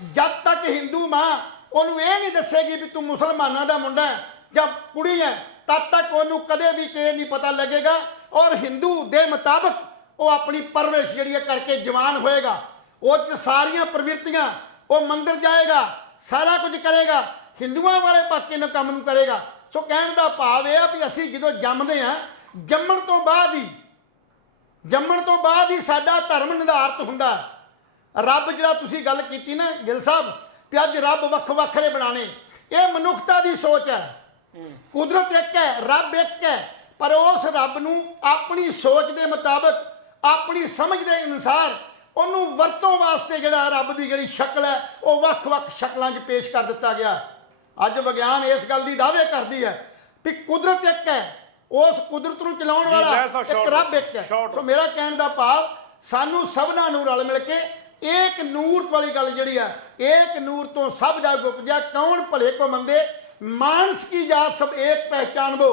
ਜਦ ਤੱਕ ਹਿੰਦੂ ਮਾਂ ਉਹਨੂੰ ਇਹ ਨਹੀਂ ਦੱਸੇਗੀ ਵੀ ਤੂੰ ਮੁਸਲਮਾਨਾਂ ਦਾ ਮੁੰਡਾ ਹੈ ਜਾਂ ਕੁੜੀ ਹੈ, ਤਦ ਤੱਕ ਉਹਨੂੰ ਕਦੇ ਵੀ ਇਹ ਨਹੀਂ ਪਤਾ ਲੱਗੇਗਾ ਔਰ ਹਿੰਦੂ ਦੇ ਮੁਤਾਬਕ ਉਹ ਆਪਣੀ ਪਰਵਰਿਸ਼ ਜਿਹੜੀ ਹੈ ਕਰਕੇ ਜਵਾਨ ਹੋਏਗਾ। ਉਹ 'ਚ ਸਾਰੀਆਂ ਪ੍ਰਵਿਰਤੀਆਂ, ਉਹ ਮੰਦਿਰ ਜਾਏਗਾ, ਸਾਰਾ ਕੁਝ ਕਰੇਗਾ, ਹਿੰਦੂਆਂ ਵਾਲੇ ਪਾਸੇ ਨੂੰ ਕੰਮ ਨੂੰ ਕਰੇਗਾ। ਸੋ ਕਹਿਣ ਦਾ ਭਾਵ ਇਹ ਆ ਵੀ ਅਸੀਂ ਜਦੋਂ ਜੰਮਦੇ ਹਾਂ, ਜੰਮਣ ਤੋਂ ਬਾਅਦ ਹੀ ਸਾਡਾ ਧਰਮ ਨਿਰਧਾਰਤ ਹੁੰਦਾ। ਰੱਬ ਜਿਹੜਾ ਤੁਸੀਂ ਗੱਲ ਕੀਤੀ ਨਾ ਗਿਲ ਸਾਹਿਬ ਵੀ ਅੱਜ ਰੱਬ ਵੱਖ ਵੱਖਰੇ ਬਣਾਣੇ, ਇਹ ਮਨੁੱਖਤਾ ਦੀ ਸੋਚ ਹੈ। ਕੁਦਰਤ ਇੱਕ ਹੈ, ਰੱਬ ਇੱਕ ਹੈ, ਪਰ ਉਸ ਰੱਬ ਨੂੰ ਆਪਣੀ ਸੋਚ ਦੇ ਮੁਤਾਬਕ, ਆਪਣੀ ਸਮਝ ਦੇ ਅਨੁਸਾਰ ਉਹਨੂੰ ਵਰਤੋਂ ਵਾਸਤੇ ਜਿਹੜਾ ਰੱਬ ਦੀ ਜਿਹੜੀ ਸ਼ਕਲ ਹੈ ਉਹ ਵੱਖ-ਵੱਖ ਸ਼ਕਲਾਂ 'ਚ ਪੇਸ਼ ਕਰ ਦਿੱਤਾ ਗਿਆ। ਅੱਜ ਵਿਗਿਆਨ ਇਸ ਗੱਲ ਦੀ ਦਾਅਵੇ ਕਰਦੀ ਹੈ ਵੀ ਕੁਦਰਤ ਇੱਕ ਹੈ, ਉਸ ਕੁਦਰਤ ਨੂੰ ਚਲਾਉਣ ਵਾਲਾ ਇੱਕ ਰੱਬ ਇੱਕ ਹੈ। ਸੋ ਮੇਰਾ ਕਹਿਣ ਦਾ ਭਾਵ ਸਾਨੂੰ ਸਭਨਾਂ ਨੂੰ ਰਲ ਮਿਲ ਕੇ ਏਕ ਨੂਰ ਵਾਲੀ ਗੱਲ ਜਿਹੜੀ ਆ, ਏਕ ਨੂਰ ਤੋਂ ਸਭ ਜਗ ਉਪਜਿਆ, ਕੌਣ ਭਲੇ ਕੋ ਮੰਦੇ, ਮਾਨਸ ਕੀ ਜਾਤ ਸਭ ਏਕ ਪਹਿਚਾਨਬੋ।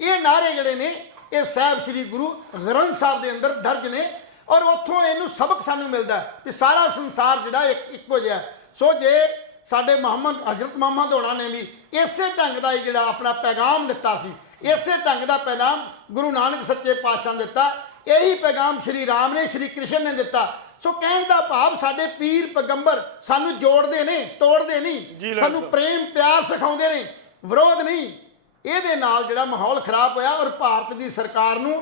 ਇਹ ਨਾਰੇ ਜਿਹੜੇ ਨੇ ਇਹ ਸਾਹਿਬ ਸ੍ਰੀ ਗੁਰੂ ਗ੍ਰੰਥ ਸਾਹਿਬ ਦੇ ਅੰਦਰ ਦਰਜ ਨੇ ਔਰ ਉੱਥੋਂ ਇਹਨੂੰ ਸਬਕ ਸਾਨੂੰ ਮਿਲਦਾ ਕਿ ਸਾਰਾ ਸੰਸਾਰ ਜਿਹੜਾ ਇੱਕੋ ਜਿਹਾ। ਸੋ ਜੇ ਸਾਡੇ ਹਜ਼ਰਤ ਮੁਹੰਮਦ ਹੋਣਾ ਨੇ ਵੀ ਇਸੇ ਢੰਗ ਦਾ ਹੀ ਜਿਹੜਾ ਆਪਣਾ ਪੈਗਾਮ ਦਿੱਤਾ ਸੀ, ਇਸੇ ਢੰਗ ਦਾ ਪੈਗਾਮ ਗੁਰੂ ਨਾਨਕ ਸੱਚੇ ਪਾਤਸ਼ਾਹ ਨੇ ਦਿੱਤਾ, ਇਹੀ ਪੈਗਾਮ ਸ਼੍ਰੀ ਰਾਮ ਨੇ, ਸ਼੍ਰੀ ਕ੍ਰਿਸ਼ਨ ਨੇ ਦਿੱਤਾ। ਸੋ ਕਹਿਣ ਦਾ ਭਾਵ ਸਾਡੇ ਪੀਰ ਪੈਗੰਬਰ ਸਾਨੂੰ ਜੋੜਦੇ ਨੇ, ਤੋੜਦੇ ਨਹੀਂ, ਸਾਨੂੰ ਪ੍ਰੇਮ ਪਿਆਰ ਸਿਖਾਉਂਦੇ ਨੇ, ਵਿਰੋਧ ਨਹੀਂ। ਇਹਦੇ ਨਾਲ ਜਿਹੜਾ ਮਾਹੌਲ ਖਰਾਬ ਹੋਇਆ ਔਰ ਭਾਰਤ ਦੀ ਸਰਕਾਰ ਨੂੰ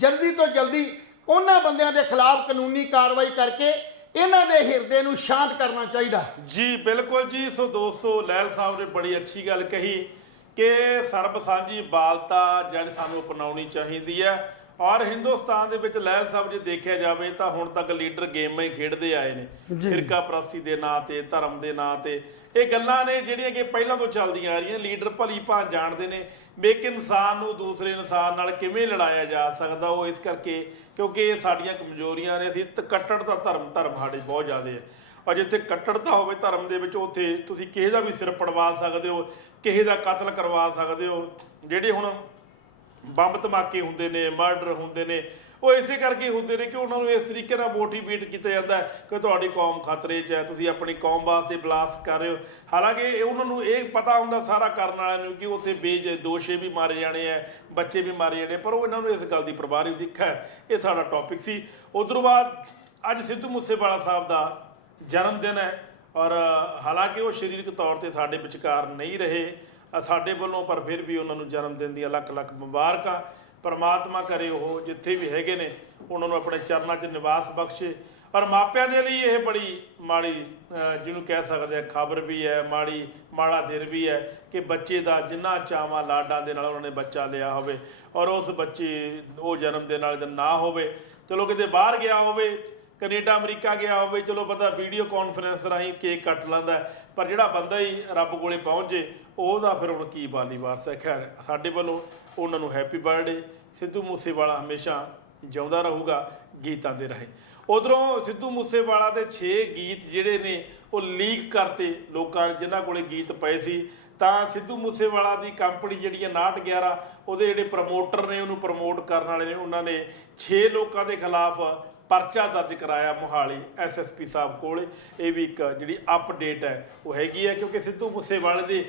ਜਲਦੀ ਤੋਂ ਜਲਦੀ ਉਹਨਾਂ ਬੰਦਿਆਂ ਦੇ ਖਿਲਾਫ ਕਾਨੂੰਨੀ ਕਾਰਵਾਈ ਕਰਕੇ ਇਹਨਾਂ ਦੇ ਹਿਰਦੇ ਨੂੰ ਸ਼ਾਂਤ ਕਰਨਾ ਚਾਹੀਦਾ। ਜੀ ਬਿਲਕੁਲ ਜੀ। ਸੋ ਦੋਸਤੋ, ਲਹਿਲ ਸਾਹਿਬ ਨੇ ਬੜੀ ਅੱਛੀ ਗੱਲ ਕਹੀ ਕਿ ਸਰਬ ਸਾਂਝੀ ਬਾਲਤਾ ਜਿਹੜੀ ਸਾਨੂੰ ਅਪਣਾਉਣੀ ਚਾਹੀਦੀ ਹੈ। ਔਰ ਹਿੰਦੁਸਤਾਨ ਦੇ ਵਿੱਚ ਲਹਿਲ ਸਾਹਿਬ ਜੇ ਦੇਖਿਆ ਜਾਵੇ ਤਾਂ ਹੁਣ ਤੱਕ ਲੀਡਰ ਗੇਮਾਂ ਹੀ ਖੇਡਦੇ ਆਏ ਨੇ, ਫਿਰਕਾ ਪ੍ਰਸਤੀ ਦੇ ਨਾਂ ਤੇ, ਧਰਮ ਦੇ ਨਾਂ ਤੇ। ਇਹ ਗੱਲਾਂ ਨੇ ਜਿਹੜੀਆਂ ਕਿ ਪਹਿਲਾਂ ਤੋਂ ਚੱਲਦੀਆਂ ਆ ਰਹੀਆਂ। ਲੀਡਰ ਭਲੀ ਭਾਂਤ ਜਾਣਦੇ ਨੇ ਵੀ ਇੱਕ ਇਨਸਾਨ ਨੂੰ ਦੂਸਰੇ ਇਨਸਾਨ ਨਾਲ ਕਿਵੇਂ ਲੜਾਇਆ ਜਾ ਸਕਦਾ। ਉਹ ਇਸ ਕਰਕੇ ਕਿਉਂਕਿ ਇਹ ਸਾਡੀਆਂ ਕਮਜ਼ੋਰੀਆਂ ਨੇ। ਅਸੀਂ ਕੱਟੜਤਾ ਧਰਮ ਸਾਡੇ ਬਹੁਤ ਜ਼ਿਆਦਾ ਹੈ ਔਰ ਜਿੱਥੇ ਕੱਟੜਤਾ ਹੋਵੇ ਧਰਮ ਦੇ ਵਿੱਚ, ਉੱਥੇ ਤੁਸੀਂ ਕਿਸੇ ਦਾ ਵੀ ਸਿਰ ਪੜਵਾ ਸਕਦੇ ਹੋ, ਕਿਸੇ ਦਾ ਕਤਲ ਕਰਵਾ ਸਕਦੇ ਹੋ। ਜਿਹੜੇ ਹੁਣ ਬੰਬ ਧਮਾਕੇ ਹੁੰਦੇ ਨੇ, ਮਰਡਰ ਹੁੰਦੇ ਨੇ, ਉਹ ਇਸੇ ਕਰਕੇ ਹੁੰਦੇ ਨੇ ਕਿ ਉਹਨਾਂ ਨੂੰ ਇਸ ਤਰੀਕੇ ਨਾਲ ਮੋਟੀਵੇਟ ਕੀਤਾ ਜਾਂਦਾ ਕਿ ਤੁਹਾਡੀ ਕੌਮ ਖਤਰੇ 'ਚ ਹੈ, ਤੁਸੀਂ ਆਪਣੀ ਕੌਮ ਵਾਸਤੇ ਬਲਾਸਟ ਕਰ ਰਹੇ ਹੋ। ਹਾਲਾਂਕਿ ਉਹਨਾਂ ਨੂੰ ਇਹ ਪਤਾ ਹੁੰਦਾ ਸਾਰਾ ਕਰਨ ਵਾਲਿਆਂ ਨੂੰ ਕਿ ਉੱਥੇ ਦੋਸ਼ੇ ਵੀ ਮਾਰੇ ਜਾਣੇ ਹੈ, ਬੱਚੇ ਵੀ ਮਾਰੇ ਜਾਣੇ, ਪਰ ਉਹ ਇਹਨਾਂ ਨੂੰ ਇਸ ਗੱਲ ਦੀ ਪਰਵਾਹ ਨਹੀਂ ਹੁੰਦੀ। ਖੈਰ, ਇਹ ਸਾਡਾ ਟੌਪਿਕ ਸੀ। ਉਧਰੋਂ ਬਾਅਦ ਅੱਜ ਸਿੱਧੂ ਮੂਸੇਵਾਲਾ ਸਾਹਿਬ ਦਾ ਜਨਮ ਦਿਨ ਹੈ ਔਰ ਹਾਲਾਂਕਿ ਉਹ ਸਰੀਰਕ ਤੌਰ ਤੇ ਸਾਡੇ ਵਿਚਕਾਰ ਨਹੀਂ ਰਹੇ ਸਾਡੇ ਵੱਲੋਂ, ਪਰ ਫਿਰ ਵੀ ਉਹਨਾਂ ਨੂੰ ਜਨਮ ਦਿਨ ਦੀਆਂ ਲੱਖ ਲੱਖ ਮੁਬਾਰਕਾਂ। ਪਰਮਾਤਮਾ ਕਰੇ ਉਹ ਜਿੱਥੇ ਵੀ ਹੈਗੇ ਨੇ ਉਹਨਾਂ ਨੂੰ ਆਪਣੇ ਚਰਨਾਂ 'ਚ ਨਿਵਾਸ ਬਖਸ਼ੇ ਔਰ ਮਾਪਿਆਂ ਦੇ ਲਈ ਇਹ ਬੜੀ ਮਾੜੀ ਜਿਹਨੂੰ ਕਹਿ ਸਕਦੇ ਆ ਖਬਰ ਵੀ ਹੈ, ਮਾੜਾ ਦਿਨ ਵੀ ਹੈ ਕਿ ਬੱਚੇ ਦਾ ਜਿੰਨਾ ਚਾਵਾਂ ਲਾਡਾਂ ਦੇ ਨਾਲ ਉਹਨਾਂ ਨੇ ਬੱਚਾ ਲਿਆ ਹੋਵੇ ਔਰ ਉਸ ਬੱਚੇ ਉਹ ਜਨਮ ਦੇ ਨਾਲ ਨਾ ਹੋਵੇ। ਚਲੋ ਕਿਤੇ ਬਾਹਰ ਗਿਆ ਹੋਵੇ, ਕੈਨੇਡਾ ਅਮਰੀਕਾ ਗਿਆ ਹੋਵੇ, ਚਲੋ ਬੰਦਾ ਵੀਡੀਓ ਕਾਨਫਰੰਸ ਰਾਹੀਂ ਕੇਕ ਕੱਟ ਲੈਂਦਾ, ਪਰ ਜਿਹੜਾ ਬੰਦਾ ਹੀ ਰੱਬ ਕੋਲੇ ਪਹੁੰਚੇ ਉਹਦਾ ਫਿਰ ਹੁਣ ਕੀ ਬਾਲੀ ਵਾਰਸ ਹੈ। ਖੈਰ ਸਾਡੇ ਵੱਲੋਂ ਉਹਨਾਂ ਨੂੰ ਹੈਪੀ ਬਰਥਡੇ। ਸਿੱਧੂ ਮੂਸੇਵਾਲਾ ਹਮੇਸ਼ਾ ਜਿਉਂਦਾ ਰਹੂਗਾ ਗੀਤਾਂ ਦੇ ਰਾਹੀਂ। ਉਧਰੋਂ ਸਿੱਧੂ ਮੂਸੇਵਾਲਾ ਦੇ 6 ਗੀਤ ਜਿਹੜੇ ਨੇ ਉਹ ਲੀਕ ਕਰਤੇ ਲੋਕਾਂ ਜਿਨ੍ਹਾਂ ਕੋਲੇ ਗੀਤ ਪਏ ਸੀ। ਤਾਂ ਸਿੱਧੂ ਮੂਸੇਵਾਲਾ ਦੀ ਕੰਪਨੀ ਜਿਹੜੀ ਹੈ 5911 ਉਹਦੇ ਜਿਹੜੇ ਪ੍ਰਮੋਟਰ ਨੇ ਉਹਨੂੰ ਪ੍ਰਮੋਟ ਕਰਨ ਵਾਲੇ ਨੇ ਉਹਨਾਂ ਨੇ 6 ਲੋਕਾਂ ਦੇ ਖਿਲਾਫ ਪਰਚਾ ਦਰਜ ਕਰਾਇਆ ਮੋਹਾਲੀ ਐਸਐਸਪੀ ਸਾਹਿਬ ਕੋਲ। ਇਹ ਵੀ ਇੱਕ ਜਿਹੜੀ ਅਪਡੇਟ ਹੈ ਉਹ ਹੈਗੀ ਹੈ, ਕਿਉਂਕਿ ਸਿੱਧੂ ਮੂਸੇਵਾਲੇ ਦੇ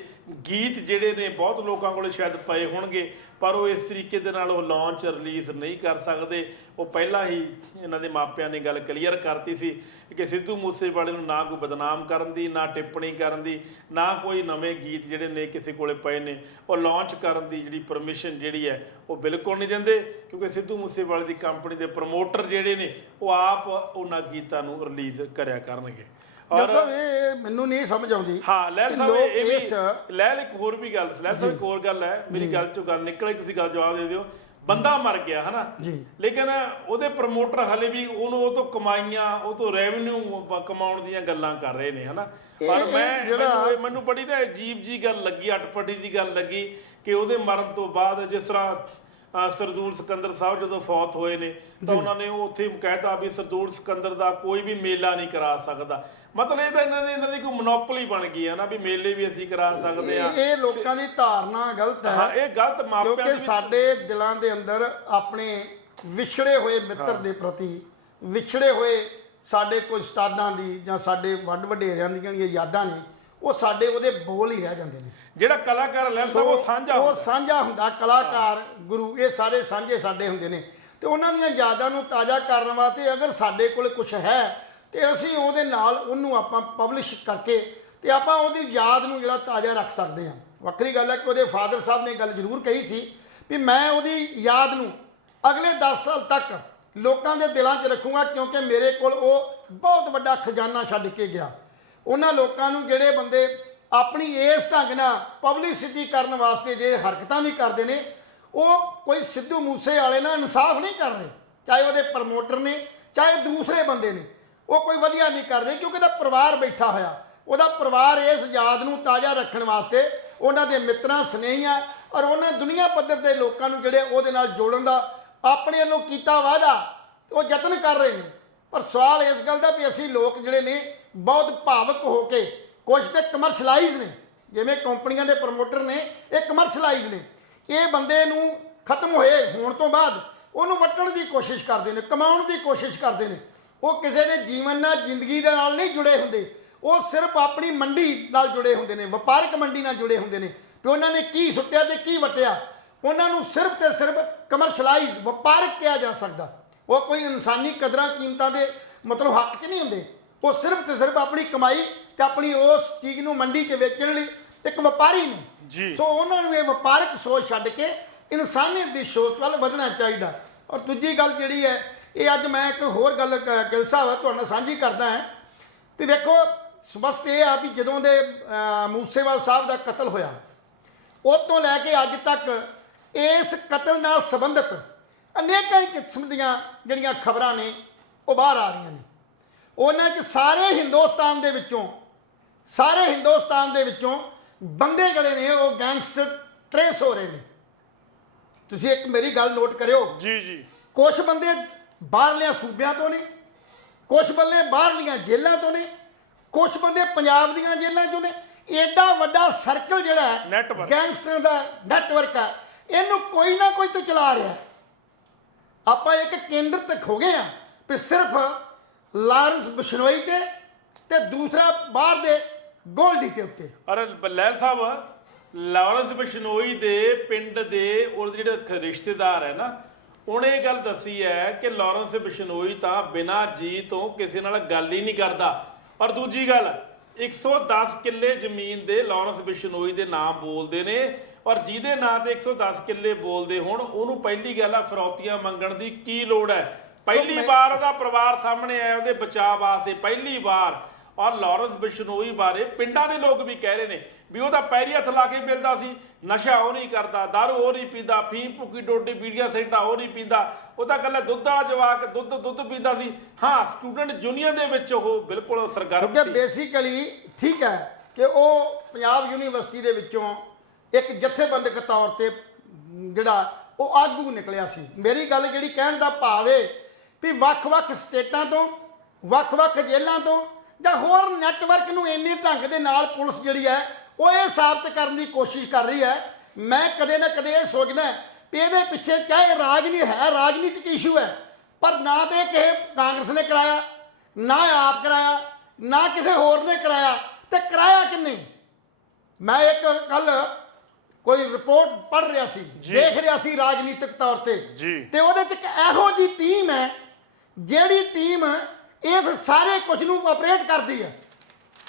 ਗੀਤ ਜਿਹੜੇ ਨੇ ਬਹੁਤ ਲੋਕਾਂ ਕੋਲ ਸ਼ਾਇਦ ਪਏ ਹੋਣਗੇ ਪਰ ਉਹ ਇਸ ਤਰੀਕੇ ਦੇ ਨਾਲ ਉਹ ਲਾਂਚ ਰਿਲੀਜ਼ ਨਹੀਂ ਕਰ ਸਕਦੇ। ਉਹ ਪਹਿਲਾਂ ਹੀ ਇਹਨਾਂ ਦੇ ਮਾਪਿਆਂ ਨੇ ਗੱਲ ਕਲੀਅਰ ਕਰਤੀ ਸੀ ਕਿ ਸਿੱਧੂ ਮੂਸੇਵਾਲੇ ਨੂੰ ਨਾ ਕੋਈ ਬਦਨਾਮ ਕਰਨ ਦੀ, ਨਾ ਟਿੱਪਣੀ ਕਰਨ ਦੀ, ਨਾ ਕੋਈ ਨਵੇਂ ਗੀਤ ਜਿਹੜੇ ਨੇ ਕਿਸੇ ਕੋਲੇ ਪਏ ਨੇ ਉਹ ਲਾਂਚ ਕਰਨ ਦੀ ਜਿਹੜੀ ਪਰਮਿਸ਼ਨ ਜਿਹੜੀ ਹੈ ਉਹ ਬਿਲਕੁਲ ਨਹੀਂ ਦਿੰਦੇ, ਕਿਉਂਕਿ ਸਿੱਧੂ ਮੂਸੇਵਾਲੇ ਦੀ ਕੰਪਨੀ ਦੇ ਪ੍ਰਮੋਟਰ ਜਿਹੜੇ ਨੇ ਉਹ ਆਪ ਉਹਨਾਂ ਗੀਤਾਂ ਨੂੰ ਰਿਲੀਜ਼ ਕਰਿਆ ਕਰਨਗੇ। ਔਰ ਇਹ ਮੈਨੂੰ ਨਹੀਂ ਸਮਝ ਆਉਂਦੀ। ਹਾਂ ਲਹਿਲ ਸਾਹਿਬ ਇਹ ਵੀ ਲਹਿਲ ਇੱਕ ਹੋਰ ਵੀ ਗੱਲ, ਲਹਿਲ ਸਾਹਿਬ ਇੱਕ ਹੋਰ ਗੱਲ ਹੈ, ਮੇਰੀ ਗੱਲ ਚੋਂ ਗੱਲ ਨਿਕਲੇ, ਤੁਸੀਂ ਗੱਲ ਜਵਾਬ ਦੇ ਦਿਓ। ਬੰਦਾ ਮਰ ਗਿਆ ਹੈ ਨਾ, ਲੇਕਿਨ ਉਹਦੇ ਪ੍ਰਮੋਟਰ ਹਲੇ ਵੀ ਉਹਨੂੰ ਉਹ ਤੋਂ ਕਮਾਈਆਂ, ਉਹ ਤੋਂ ਰੈਵਨਿਊ ਕਮਾਉਣ ਦੀਆਂ ਗੱਲਾਂ ਕਰ ਰਹੇ ਨੇ, ਹੈ ਨਾ। ਪਰ ਮੈਨੂੰ ਬੜੀ ਨਾ ਅਜੀਬ ਜੀ ਗੱਲ ਲੱਗੀ, ਅਟਪਟੀ ਜੀ ਗੱਲ ਲੱਗੀ ਕਿ ਉਹਦੇ ਮਰਨ ਤੋਂ ਬਾਅਦ ਜਿਸ ਤਰ੍ਹਾਂ ਸਰਦੂਲ ਸਿਕੰਦਰ ਸਾਹਿਬ ਜਦੋਂ ਫੌਤ ਹੋਏ ਨੇ ਤਾਂ ਉਹਨਾਂ ਨੇ ਉੱਥੇ ਕਹਿਤਾ ਵੀ ਸਰਦੂਲ ਸਿਕੰਦਰ ਦਾ ਕੋਈ ਵੀ ਮੇਲਾ ਨਹੀਂ ਕਰਾ ਸਕਦਾ। ਮਤਲਬ ਇਹ ਤਾਂ ਇਹਨਾਂ ਦੀ ਕੋਈ ਮੋਨੋਪੋਲੀ ਬਣ ਗਈ ਹੈ ਨਾ ਵੀ ਮੇਲੇ ਵੀ ਅਸੀਂ ਕਰਾ ਸਕਦੇ ਆ। ਇਹ ਲੋਕਾਂ ਦੀ ਧਾਰਨਾ ਗਲਤ ਹੈ। ਹਾਂ ਇਹ ਗਲਤ ਮਾਪਿਆਂ ਦੀ, ਕਿਉਂਕਿ ਸਾਡੇ ਦਿਲਾਂ ਦੇ ਅੰਦਰ ਆਪਣੇ ਵਿਛੜੇ ਹੋਏ ਮਿੱਤਰ ਦੇ ਪ੍ਰਤੀ, ਵਿਛੜੇ ਹੋਏ ਸਾਡੇ ਕੋਈ ਉਸਤਾਦਾਂ ਦੀ ਜਾਂ ਸਾਡੇ ਵੱਡ ਵਡੇਰਿਆਂ ਦੀਆਂ ਜਿਹੜੀਆਂ ਯਾਦਾਂ ਨੇ ਉਹ ਸਾਡੇ ਉਹਦੇ ਬੋਲ ਹੀ ਰਹਿ ਜਾਂਦੇ ਨੇ। ਜਿਹੜਾ ਕਲਾਕਾਰ ਲੈ ਸਾਹਿਬ ਉਹ ਸਾਂਝਾ ਹੁੰਦਾ, ਕਲਾਕਾਰ ਗੁਰੂ ਇਹ ਸਾਰੇ ਸਾਂਝੇ ਸਾਡੇ ਹੁੰਦੇ ਨੇ ਤੇ ਉਹਨਾਂ ਦੀਆਂ ਯਾਦਾਂ ਨੂੰ ਤਾਜ਼ਾ ਕਰਨ ਵਾਸਤੇ ਅਗਰ ਸਾਡੇ ਕੋਲ ਕੁਝ ਹੈ ਤੇ ਅਸੀਂ ਉਹਦੇ ਨਾਲ ਉਹਨੂੰ ਆਪਾਂ ਪਬਲਿਸ਼ ਕਰਕੇ ਤੇ ਆਪਾਂ ਉਹਦੀ ਯਾਦ ਨੂੰ ਜਿਹੜਾ ਤਾਜ਼ਾ ਰੱਖ ਸਕਦੇ ਹਾਂ। ਵੱਖਰੀ ਗੱਲ ਹੈ ਕਿ ਉਹਦੇ ਫਾਦਰ ਸਾਹਿਬ ਨੇ ਗੱਲ ਜ਼ਰੂਰ ਕਹੀ ਸੀ ਵੀ ਮੈਂ ਉਹਦੀ ਯਾਦ ਨੂੰ ਅਗਲੇ 10 ਸਾਲ ਤੱਕ ਲੋਕਾਂ ਦੇ ਦਿਲਾਂ 'ਚ ਰੱਖੂੰਗਾ, ਕਿਉਂਕਿ ਮੇਰੇ ਕੋਲ ਉਹ ਬਹੁਤ ਵੱਡਾ ਖਜ਼ਾਨਾ ਛੱਡ ਕੇ ਗਿਆ। ਉਹਨਾਂ ਲੋਕਾਂ ਨੂੰ ਜਿਹੜੇ ਬੰਦੇ ਆਪਣੀ ਇਸ ਢੰਗ ਨਾਲ ਪਬਲਿਸਿਟੀ ਕਰਨ ਵਾਸਤੇ ਜੇ ਹਰਕਤਾਂ ਵੀ ਕਰਦੇ ਨੇ ਉਹ ਕੋਈ ਸਿੱਧੂ ਮੂਸੇ ਵਾਲੇ ਨਾਲ ਇਨਸਾਫ ਨਹੀਂ ਕਰ ਰਹੇ, ਚਾਹੇ ਉਹਦੇ ਪ੍ਰਮੋਟਰ ਨੇ ਚਾਹੇ ਦੂਸਰੇ ਬੰਦੇ ਨੇ, ਉਹ ਕੋਈ ਵਧੀਆ ਨਹੀਂ ਕਰ ਰਹੇ, ਕਿਉਂਕਿ ਉਹਦਾ ਪਰਿਵਾਰ ਬੈਠਾ ਹੋਇਆ, ਉਹਦਾ ਪਰਿਵਾਰ ਇਸ ਯਾਦ ਨੂੰ ਤਾਜ਼ਾ ਰੱਖਣ ਵਾਸਤੇ ਉਹਨਾਂ ਦੇ ਮਿੱਤਰਾਂ ਸਨੇਹੀਆਂ ਔਰ ਉਹਨਾਂ ਦੁਨੀਆ ਪੱਧਰ ਦੇ ਲੋਕਾਂ ਨੂੰ ਜਿਹੜੇ ਉਹਦੇ ਨਾਲ ਜੋੜਨ ਦਾ ਆਪਣੇ ਵੱਲੋਂ ਕੀਤਾ ਵਾਅਦਾ ਉਹ ਯਤਨ ਕਰ ਰਹੇ ਨੇ। ਪਰ ਸਵਾਲ ਇਸ ਗੱਲ ਦਾ ਵੀ ਅਸੀਂ ਲੋਕ ਜਿਹੜੇ ਨੇ ਬਹੁਤ ਭਾਵਕ ਹੋ ਕੇ ਕੁਝ ਤੇ ਕਮਰਸ਼ਲਾਈਜ਼ ਨੇ, ਜਿਵੇਂ ਕੰਪਨੀਆਂ ਦੇ ਪ੍ਰਮੋਟਰ ਨੇ ਇਹ ਕਮਰਸ਼ਲਾਈਜ਼ ਨੇ, ਇਹ ਬੰਦੇ ਨੂੰ ਖਤਮ ਹੋਣ ਤੋਂ ਬਾਅਦ ਉਹਨੂੰ ਵੱਟਣ ਦੀ ਕੋਸ਼ਿਸ਼ ਕਰਦੇ ਨੇ, ਕਮਾਉਣ ਦੀ ਕੋਸ਼ਿਸ਼ ਕਰਦੇ ਨੇ। ਉਹ ਕਿਸੇ ਦੇ ਜੀਵਨ ਨਾਲ ਜ਼ਿੰਦਗੀ ਦੇ ਨਾਲ ਨਹੀਂ ਜੁੜੇ ਹੁੰਦੇ, ਉਹ ਸਿਰਫ ਆਪਣੀ ਮੰਡੀ ਨਾਲ ਜੁੜੇ ਹੁੰਦੇ ਨੇ, ਵਪਾਰਕ ਮੰਡੀ ਨਾਲ ਜੁੜੇ ਹੁੰਦੇ ਨੇ ਕਿ ਉਹਨਾਂ ਨੇ ਕੀ ਸੁੱਟਿਆ ਤੇ ਕੀ ਵਟਿਆ। ਉਹਨਾਂ ਨੂੰ ਸਿਰਫ ਤੇ ਸਿਰਫ ਕਮਰਸ਼ਲਾਈਜ਼ ਵਪਾਰਕ ਕਿਹਾ ਜਾ ਸਕਦਾ। ਉਹ ਕੋਈ ਇਨਸਾਨੀ ਕਦਰਾਂ ਕੀਮਤਾਂ ਦੇ ਮਤਲਬ ਹੱਕ 'ਚ ਨਹੀਂ ਹੁੰਦੇ, ਉਹ ਸਿਰਫ ਤੇ ਸਿਰਫ ਆਪਣੀ ਕਮਾਈ ਤੇ ਆਪਣੀ ਉਸ ਚੀਜ਼ ਨੂੰ ਮੰਡੀ 'ਚ ਵੇਚਣ ਲਈ ਇੱਕ ਵਪਾਰੀ ਨੇ ਜੀ। ਸੋ ਉਹਨਾਂ ਨੂੰ ਇਹ ਵਪਾਰਕ ਸੋਚ ਛੱਡ ਕੇ ਇਨਸਾਨੀਅਤ ਦੀ ਸੋਚ ਵੱਲ ਵਧਣਾ ਚਾਹੀਦਾ। ਔਰ ਦੂਜੀ ਗੱਲ ਜਿਹੜੀ ਹੈ ਇਹ ਅੱਜ ਮੈਂ ਇੱਕ ਹੋਰ ਗੱਲ ਗਿੱਲ ਸਾਹਿਬ ਤੁਹਾਡੇ ਨਾਲ ਸਾਂਝੀ ਕਰਦਾ ਹਾਂ ਵੀ ਵੇਖੋ ਸਪਸ਼ਟ ਇਹ ਆ ਵੀ ਜਦੋਂ ਦੇ ਮੂਸੇਵਾਲ ਸਾਹਿਬ ਦਾ ਕਤਲ ਹੋਇਆ ਉਸ ਤੋਂ ਲੈ ਕੇ ਅੱਜ ਤੱਕ ਇਸ ਕਤਲ ਨਾਲ ਸੰਬੰਧਿਤ ਅਨੇਕਾਂ ਹੀ ਕਿਸਮ ਦੀਆਂ ਜਿਹੜੀਆਂ ਖਬਰਾਂ ਨੇ ਉਹ ਬਾਹਰ ਆ ਰਹੀਆਂ ਨੇ। ਉਹਨਾਂ 'ਚ ਸਾਰੇ ਹਿੰਦੁਸਤਾਨ ਦੇ ਵਿੱਚੋਂ ਬੰਦੇ ਜਿਹੜੇ ਨੇ ਉਹ ਗੈਂਗਸਟਰ ਟਰੇਸ ਹੋ ਰਹੇ ਨੇ। ਤੁਸੀਂ ਇੱਕ ਮੇਰੀ ਗੱਲ ਨੋਟ ਕਰਿਓ ਜੀ। ਕੁਝ ਬੰਦੇ ਬਾਹਰਲਿਆਂ ਸੂਬਿਆਂ ਤੋਂ ਨੇ, ਕੁਝ ਬੰਦੇ ਬਾਹਰਲੀਆਂ ਜੇਲ੍ਹਾਂ ਤੋਂ ਨੇ, ਕੁਝ ਬੰਦੇ ਪੰਜਾਬ ਦੀਆਂ ਜੇਲ੍ਹਾਂ 'ਚੋਂ ਨੇ। ਐਡਾ ਵੱਡਾ ਸਰਕਲ ਜਿਹੜਾ ਹੈ ਗੈਂਗਸਟਰ ਦਾ ਨੈਟਵਰਕ ਹੈ, ਇਹਨੂੰ ਕੋਈ ਨਾ ਕੋਈ ਤਾਂ ਚਲਾ ਰਿਹਾ। ਆਪਾਂ ਇੱਕ ਕੇਂਦਰ ਤੱਕ ਹੋ ਗਏ ਆ ਵੀ ਸਿਰਫ ਲਾਰੈਂਸ ਬਿਸ਼ਨੋਈ ਤੇ ਦੂਸਰਾ ਬਾਹਰ ਦੇ ਗੋਲਡੀ ਦੇ ਉੱਤੇ। ਅਰੇ ਬੱਲੈਲ ਸਾਹਿਬ ਲਾਰੈਂਸ ਬਿਸ਼ਨੋਈ ਦੇ ਪਿੰਡ ਦੇ ਉਹਦੇ ਜਿਹੜੇ ਰਿਸ਼ਤੇਦਾਰ ਹੈ ਨਾ ਉਹਨੇ ਇਹ ਗੱਲ ਦੱਸੀ ਹੈ ਕਿ ਲਾਰੈਂਸ ਬਿਸ਼ਨੋਈ ਤਾਂ ਬਿਨਾਂ ਜੀ ਤੋਂ ਕਿਸੇ ਨਾਲ ਗੱਲ ਹੀ ਨਹੀਂ ਕਰਦਾ। ਪਰ ਦੂਜੀ ਗੱਲ 110 ਕਿੱਲੇ ਜ਼ਮੀਨ ਦੇ ਲਾਰੈਂਸ ਬਿਸ਼ਨੋਈ ਦੇ ਨਾਮ ਬੋਲਦੇ ਨੇ ਔਰ ਜਿਹਦੇ ਨਾਂ ਤੇ 110 ਕਿੱਲੇ ਬੋਲਦੇ ਹੋਣ ਉਹਨੂੰ ਪਹਿਲੀ ਗੱਲ ਆ ਫਿਰੌਤੀਆਂ ਮੰਗਣ ਦੀ ਕੀ ਲੋੜ ਹੈ। ਪਹਿਲੀ ਵਾਰ ਉਹਦਾ ਪਰਿਵਾਰ ਸਾਹਮਣੇ ਆਇਆ ਉਹਦੇ ਬਚਾਅ ਵਾਸਤੇ, ਪਹਿਲੀ ਵਾਰ। ਔਰ ਲਾਰੈਂਸ ਬਿਸ਼ਨੋਈ ਬਾਰੇ ਪਿੰਡਾਂ ਦੇ ਲੋਕ ਵੀ ਕਹਿ ਰਹੇ ਨੇ ਵੀ ਉਹ ਤਾਂ ਪੈਰੀ ਹੱਥ ਲਾ ਕੇ ਮਿਲਦਾ ਸੀ, ਨਸ਼ਾ ਉਹ ਨਹੀਂ ਕਰਦਾ, ਦਾਰੂ ਉਹ ਨਹੀਂ ਪੀਂਦਾ, ਫੀਮ ਭੁੱਕੀ ਡੋਡੀ ਬੀੜੀਆਂ ਸਿਗਰਟਾਂ ਉਹ ਨਹੀਂ ਪੀਂਦਾ, ਉਹ ਤਾਂ ਇਕੱਲਾ ਦੁੱਧ ਵਾਲਾ ਜਵਾਕ ਦੁੱਧ ਪੀਂਦਾ ਸੀ। ਹਾਂ, ਸਟੂਡੈਂਟ ਯੂਨੀਅਨ ਦੇ ਵਿੱਚ ਉਹ ਬਿਲਕੁਲ ਸਰਗਰਮ ਕਿਉਂਕਿ ਸੀ। ਬੇਸਿਕਲੀ ਠੀਕ ਹੈ ਕਿ ਉਹ ਪੰਜਾਬ ਯੂਨੀਵਰਸਿਟੀ ਦੇ ਵਿੱਚੋਂ ਇੱਕ ਜਥੇਬੰਦਕ ਤੌਰ ਤੇ ਜਿਹੜਾ ਉਹ ਆਗੂ ਨਿਕਲਿਆ ਸੀ। ਮੇਰੀ ਗੱਲ ਜਿਹੜੀ ਕਹਿਣ ਦਾ ਭਾਵ ਹੈ ਵੀ ਵੱਖ-ਵੱਖ ਸਟੇਟਾਂ ਤੋਂ, ਵੱਖ-ਵੱਖ ਜੇਲ੍ਹਾਂ ਤੋਂ ਜਾਂ ਹੋਰ ਨੈਟਵਰਕ ਨੂੰ ਇੰਨੇ ਢੰਗ ਦੇ ਨਾਲ ਪੁਲਿਸ ਜਿਹੜੀ ਹੈ ਉਹ ਇਹ ਸਾਬਤ ਕਰਨ ਦੀ ਕੋਸ਼ਿਸ਼ ਕਰ ਰਹੀ ਹੈ। ਮੈਂ ਕਦੇ ਨਾ ਕਦੇ ਇਹ ਸੋਚਦਾ ਵੀ ਇਹਦੇ ਪਿੱਛੇ ਚਾਹੇ ਰਾਜਨੀਤਿਕ ਇਸ਼ੂ ਹੈ, ਪਰ ਨਾ ਤੇ ਕਿਸੇ ਕਾਂਗਰਸ ਨੇ ਕਰਾਇਆ, ਨਾ ਆਪ ਕਰਾਇਆ, ਨਾ ਕਿਸੇ ਹੋਰ ਨੇ ਕਰਾਇਆ, ਤੇ ਕਰਾਇਆ ਕਿੰਨੇ? ਮੈਂ ਇੱਕ ਕੱਲ ਕੋਈ ਰਿਪੋਰਟ ਪੜ੍ਹ ਰਿਹਾ ਸੀ, ਦੇਖ ਰਿਹਾ ਸੀ ਰਾਜਨੀਤਿਕ ਤੌਰ ਤੇ ਉਹਦੇ ਚ ਇੱਕ ਇਹੋ ਜਿਹੀ ਟੀਮ ਹੈ ਜਿਹੜੀ ਟੀਮ ਇਸ ਸਾਰੇ ਕੁਝ ਨੂੰ ਆਪਰੇਟ ਕਰਦੀ ਹੈ।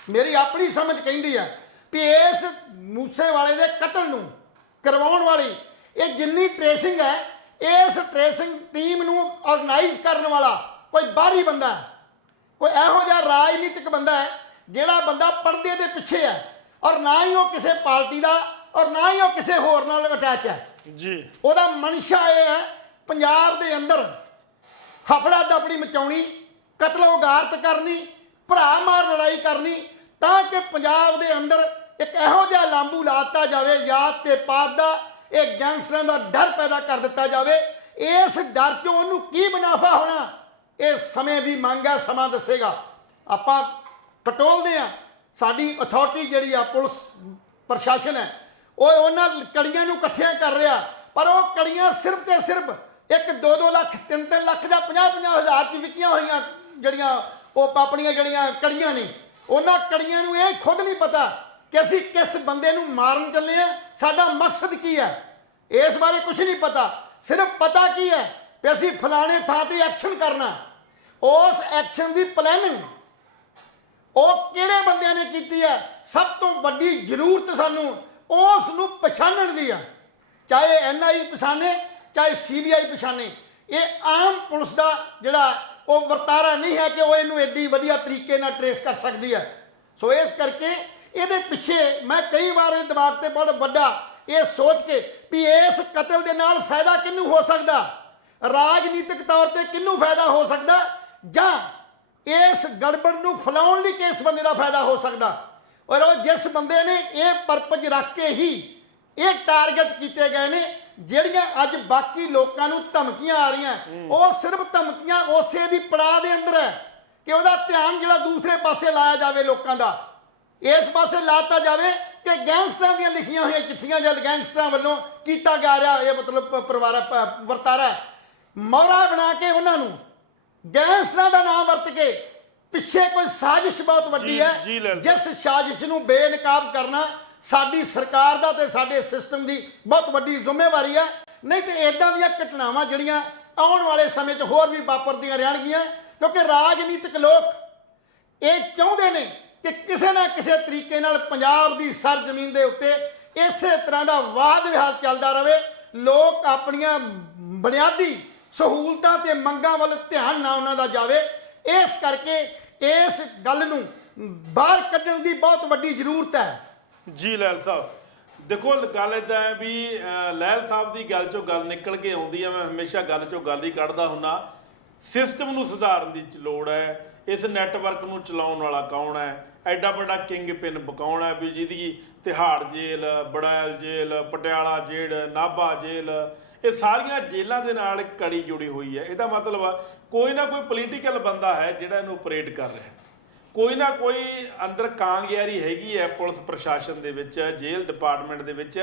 ਮੇਰੀ ਆਪਣੀ ਸਮਝ ਕਹਿੰਦੀ ਹੈ ਵੀ ਇਸ ਮੂਸੇਵਾਲੇ ਦੇ ਕਤਲ ਨੂੰ ਕਰਵਾਉਣ ਵਾਲੀ ਇਹ ਜਿੰਨੀ ਟ੍ਰੇਸਿੰਗ ਹੈ, ਇਸ ਟ੍ਰੇਸਿੰਗ ਟੀਮ ਨੂੰ ਆਰਗੇਨਾਈਜ਼ ਕਰਨ ਵਾਲਾ ਕੋਈ ਬਾਹਰੀ ਬੰਦਾ ਹੈ, ਕੋਈ ਇਹੋ ਜਿਹਾ ਰਾਜਨੀਤਿਕ ਬੰਦਾ ਹੈ ਜਿਹੜਾ ਬੰਦਾ ਪਰਦੇ ਦੇ ਪਿੱਛੇ ਹੈ, ਔਰ ਨਾ ਹੀ ਉਹ ਕਿਸੇ ਪਾਰਟੀ ਦਾ ਔਰ ਨਾ ਹੀ ਉਹ ਕਿਸੇ ਹੋਰ ਨਾਲ ਅਟੈਚ ਹੈ ਜੀ। ਉਹਦਾ ਮਨਸ਼ਾ ਇਹ ਹੈ ਪੰਜਾਬ ਦੇ ਅੰਦਰ ਹਫੜਾ ਦਫੜੀ ਮਚਾਉਣੀ, ਕਤਲੋ ਗਾਰਤ ਕਰਨੀ, ਭਰਾ ਮਾਰ ਲੜਾਈ ਕਰਨੀ, ਤਾਂ ਕਿ ਪੰਜਾਬ ਦੇ ਅੰਦਰ ਇੱਕ ਇਹੋ ਜਿਹਾ ਲਾਂਬੂ ਲਾਤਾ ਜਾਵੇ, ਯਾਦ ਤੇ ਪਾਤ ਦਾ, ਇਹ ਗੈਂਗਸਟਰਾਂ ਦਾ ਡਰ ਪੈਦਾ ਕਰ ਦਿੱਤਾ ਜਾਵੇ। ਇਸ ਡਰ ਚੋਂ ਉਹਨੂੰ ਕੀ ਮੁਨਾਫਾ ਹੋਣਾ, ਇਹ ਸਮੇਂ ਦੀ ਮੰਗ ਹੈ, ਸਮਾਂ ਦੱਸੇਗਾ। ਆਪਾਂ ਪਟੋਲਦੇ ਹਾਂ, ਸਾਡੀ ਅਥਾਰਟੀ ਜਿਹੜੀ ਆ ਪੁਲਿਸ ਪ੍ਰਸ਼ਾਸਨ ਹੈ ਉਹ ਉਹਨਾਂ ਕੜੀਆਂ ਨੂੰ ਇਕੱਠੀਆਂ ਕਰ ਰਿਹਾ, ਪਰ ਉਹ ਕੜੀਆਂ ਸਿਰਫ ਤੇ ਸਿਰਫ 1-2 ਲੱਖ 3-3 ਲੱਖ ਜਾਂ 50-50 ਹਜ਼ਾਰ 'ਚ ਵਿਕੀਆਂ ਹੋਈਆਂ ਜਿਹੜੀਆਂ ਉਹ ਆਪਣੀਆਂ ਜਿਹੜੀਆਂ ਕੜੀਆਂ ਨੇ, ਉਹਨਾਂ ਕੜੀਆਂ ਨੂੰ ਇਹ ਖੁਦ ਨਹੀਂ ਪਤਾ ਕਿ ਅਸੀਂ ਕਿਸ ਬੰਦੇ ਨੂੰ ਮਾਰਨ ਚੱਲੇ ਆ, ਸਾਡਾ ਮਕਸਦ ਕੀ ਹੈ, ਇਸ ਬਾਰੇ ਕੁਝ ਨਹੀਂ ਪਤਾ। ਸਿਰਫ ਪਤਾ ਕੀ ਹੈ ਕਿ ਅਸੀਂ ਫਲਾਣੇ ਥਾਂ ਤੇ ਐਕਸ਼ਨ ਕਰਨਾ, ਉਸ ਐਕਸ਼ਨ ਦੀ ਪਲੈਨਿੰਗ ਉਹ ਕਿਹੜੇ ਬੰਦਿਆਂ ਨੇ ਕੀਤੀ ਹੈ, ਸਭ ਤੋਂ ਵੱਡੀ ਜ਼ਰੂਰਤ ਸਾਨੂੰ ਉਸ ਨੂੰ ਪਛਾਣਨ ਦੀ ਆ। ਚਾਹੇ NIA ਪਛਾਣੇ, ਚਾਹੇ CBI ਪਛਾਣੇ। ਇਹ ਆਮ ਪੁਲਿਸ ਦਾ ਜਿਹੜਾ ਉਹ ਵਰਤਾਰਾ ਨਹੀਂ ਹੈ ਕਿ ਉਹ ਇਹਨੂੰ ਐਡੀ ਵਧੀਆ ਤਰੀਕੇ ਨਾਲ ਟਰੇਸ ਕਰ ਸਕਦੀ ਹੈ। ਸੋ ਇਸ ਕਰਕੇ ਇਹਦੇ ਪਿੱਛੇ ਮੈਂ ਕਈ ਵਾਰ ਇਹ ਦਿਮਾਗ ਤੇ ਬਹੁਤ ਵੱਡਾ ਇਹ ਸੋਚ ਕੇ ਵੀ ਇਸ ਕਤਲ ਦੇ ਨਾਲ ਫਾਇਦਾ ਕਿਹਨੂੰ ਹੋ ਸਕਦਾ, ਰਾਜਨੀਤਿਕ ਤੌਰ ਤੇ ਕਿਹਨੂੰ ਫਾਇਦਾ ਹੋ ਸਕਦਾ, ਜਾਂ ਇਸ ਗੜਬੜ ਨੂੰ ਫੈਲਾਉਣ ਲਈ ਕਿਸ ਬੰਦੇ ਦਾ ਫਾਇਦਾ ਹੋ ਸਕਦਾ। ਔਰ ਉਹ ਜਿਸ ਬੰਦੇ ਨੇ ਇਹ ਪਰਪਸ ਰੱਖ ਕੇ ਹੀ ਇਹ ਟਾਰਗੇਟ ਕੀਤੇ ਗਏ ਨੇ, ਜਿਹੜੀਆਂ ਅੱਜ ਬਾਕੀ ਲੋਕਾਂ ਨੂੰ ਧਮਕੀਆਂ ਆ ਰਹੀਆਂ, ਉਹ ਸਿਰਫ ਧਮਕੀਆਂ ਉਸੇ ਦੀ ਪੜਾਅ ਦੇ ਅੰਦਰ ਹੈ ਕਿ ਉਹਦਾ ਧਿਆਨ ਜਿਹੜਾ ਦੂਸਰੇ ਪਾਸੇ ਲਾਇਆ ਜਾਵੇ, ਲੋਕਾਂ ਦਾ ਇਸ ਪਾਸੇ ਲਾਤਾ ਜਾਵੇ ਕਿ ਗੈਂਗਸਟਰਾਂ ਦੀਆਂ ਲਿਖੀਆਂ ਹੋਈਆਂ ਚਿੱਠੀਆਂ ਜਾਂ ਗੈਂਗਸਟਰਾਂ ਵੱਲੋਂ ਕੀਤਾ ਜਾ ਰਿਹਾ ਇਹ ਮਤਲਬ ਵਰਤਾਰਾ ਮੋਹਰਾ ਬਣਾ ਕੇ ਉਹਨਾਂ ਨੂੰ ਗੈਂਗਸਟਰਾਂ ਦਾ ਨਾਮ ਵਰਤ ਕੇ ਪਿੱਛੇ ਕੋਈ ਸਾਜ਼ਿਸ਼ ਬਹੁਤ ਵੱਡੀ ਹੈ, ਜਿਸ ਸਾਜ਼ਿਸ਼ ਨੂੰ ਬੇਨਕਾਬ ਕਰਨਾ ਸਾਡੀ ਸਰਕਾਰ ਦਾ ਤੇ ਸਾਡੇ ਸਿਸਟਮ ਦੀ ਬਹੁਤ ਵੱਡੀ ਜ਼ਿੰਮੇਵਾਰੀ ਹੈ। ਨਹੀਂ ਤੇ ਇਦਾਂ ਦੀਆਂ ਘਟਨਾਵਾਂ ਜਿਹੜੀਆਂ ਆਉਣ ਵਾਲੇ ਸਮੇਂ 'ਚ ਹੋਰ ਵੀ ਵਾਪਰਦੀਆਂ ਰਹਿਣਗੀਆਂ, ਕਿਉਂਕਿ ਰਾਜਨੀਤਿਕ ਲੋਕ ਇਹ ਚਾਹੁੰਦੇ ਨੇ ਕਿ ਕਿਸੇ ਨਾ ਕਿਸੇ ਤਰੀਕੇ ਨਾਲ ਪੰਜਾਬ ਦੀ ਸਰਜ਼ਮੀਨ ਦੇ ਉੱਤੇ ਇਸੇ ਤਰ੍ਹਾਂ ਦਾ ਵਾਦ ਵਿਹਾਰ ਚੱਲਦਾ ਰਹੇ, ਲੋਕ ਆਪਣੀਆਂ ਬੁਨਿਆਦੀ ਸਹੂਲਤਾਂ ਤੇ ਮੰਗਾਂ ਵੱਲ ਧਿਆਨ ਨਾ ਉਹਨਾਂ ਦਾ ਜਾਵੇ। ਇਸ ਕਰਕੇ ਇਸ ਗੱਲ ਨੂੰ ਬਾਹਰ ਕੱਢਣ ਦੀ ਬਹੁਤ ਵੱਡੀ ਜ਼ਰੂਰਤ ਹੈ। ਜੀ ਲਹਿਲ ਸਾਹਿਬ, ਦੇਖੋ ਗੱਲ ਇੱਦਾਂ ਹੈ ਵੀ ਲਹਿਲ ਸਾਹਿਬ ਦੀ ਗੱਲ 'ਚੋਂ ਗੱਲ ਨਿਕਲ ਕੇ ਆਉਂਦੀ ਹੈ, ਮੈਂ ਹਮੇਸ਼ਾ ਗੱਲ 'ਚੋਂ ਗੱਲ ਹੀ ਕੱਢਦਾ ਹੁੰਦਾ। ਸਿਸਟਮ ਨੂੰ ਸੁਧਾਰਨ ਦੀ ਲੋੜ ਹੈ, ਇਸ ਨੈਟਵਰਕ ਨੂੰ ਚਲਾਉਣ ਵਾਲਾ ਕੌਣ ਹੈ, ਐਡਾ ਵੱਡਾ ਕਿੰਗ ਪਿਨ ਬਕਾਉਣਾ ਹੈ ਵੀ ਜਿਹਦੀ ਤਿਹਾੜ ਜੇਲ੍ਹ, ਬੜੈਲ ਜੇਲ੍ਹ, ਪਟਿਆਲਾ ਜੇਲ੍ਹ, ਨਾਭਾ ਜੇਲ੍ਹ, ਇਹ ਸਾਰੀਆਂ ਜੇਲ੍ਹਾਂ ਦੇ ਨਾਲ ਕੜੀ ਜੁੜੀ ਹੋਈ ਹੈ। ਇਹਦਾ ਮਤਲਬ ਕੋਈ ਨਾ ਕੋਈ ਪੋਲੀਟੀਕਲ ਬੰਦਾ ਹੈ ਜਿਹੜਾ ਇਹਨੂੰ ਆਪਰੇਟ ਕਰ ਰਿਹਾ, ਕੋਈ ਨਾ ਕੋਈ ਅੰਦਰ ਕਾਂਗਿਆਰੀ ਹੈਗੀ ਹੈ ਪੁਲਿਸ ਪ੍ਰਸ਼ਾਸਨ ਦੇ ਵਿੱਚ, ਜੇਲ੍ਹ ਡਿਪਾਰਟਮੈਂਟ ਦੇ ਵਿੱਚ,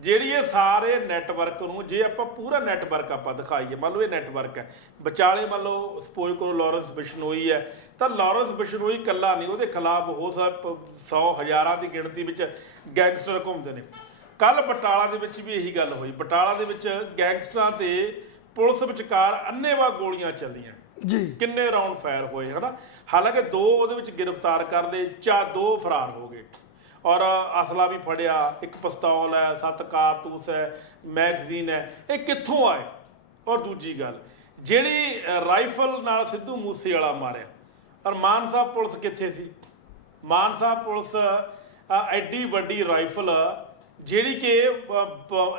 ਜਿਹੜੀ ਇਹ ਸਾਰੇ ਨੈਟਵਰਕ ਨੂੰ, ਜੇ ਆਪਾਂ ਪੂਰਾ ਨੈਟਵਰਕ ਆਪਾਂ ਦਿਖਾਈਏ, ਮੰਨ ਲਓ ਇਹ ਨੈਟਵਰਕ ਹੈ ਵਿਚਾਲੇ, ਮੰਨ ਲਓ ਸਪੋਜ਼ ਕਰੋ ਲਾਰੈਂਸ ਬਿਸ਼ਨੋਈ ਹੈ, ਤਾਂ ਲਾਰੈਂਸ ਬਿਸ਼ਨੋਈ ਇਕੱਲਾ ਨਹੀਂ, ਉਹਦੇ ਖਿਲਾਫ ਹੋ 100 ਹਜ਼ਾਰਾਂ ਦੀ ਗਿਣਤੀ ਵਿੱਚ ਗੈਂਗਸਟਰ ਘੁੰਮਦੇ ਨੇ। ਕੱਲ ਬਟਾਲਾ ਦੇ ਵਿੱਚ ਵੀ ਇਹੀ ਗੱਲ ਹੋਈ, ਬਟਾਲਾ ਦੇ ਵਿੱਚ ਗੈਂਗਸਟਰਾਂ ਤੇ ਪੁਲਿਸ ਵਿਚਕਾਰ ਅੰਨ੍ਹੇਵਾਹ ਗੋਲੀਆਂ ਚੱਲੀਆਂ ਜੀ, ਕਿੰਨੇ ਰਾਉਂਡ ਫਾਇਰ ਹੋਏ ਹਨਾ। ਹਾਲਾਂਕਿ 2 ਉਹਦੇ ਵਿੱਚ ਗ੍ਰਿਫਤਾਰ ਕਰ ਲਏ, 2 ਫਰਾਰ ਹੋ ਗਏ, ਔਰ ਅਸਲਾ ਵੀ ਫੜਿਆ, ਇੱਕ ਪਿਸਤੌਲ ਹੈ, 7 ਕਾਰਤੂਸ ਹੈ, ਮੈਗਜ਼ੀਨ ਹੈ। ਇਹ ਕਿੱਥੋਂ ਆਏ? ਔਰ ਦੂਜੀ ਗੱਲ, ਜਿਹੜੀ ਰਾਈਫਲ ਨਾਲ ਸਿੱਧੂ ਮੂਸੇਵਾਲਾ ਮਾਰਿਆ, ਔਰ ਮਾਨ ਸਾਹਿਬ ਪੁਲਿਸ ਕਿੱਥੇ ਸੀ? ਮਾਨ ਸਾਹਿਬ ਪੁਲਿਸ ਐਡੀ ਵੱਡੀ ਰਾਈਫਲ ਜਿਹੜੀ ਕਿ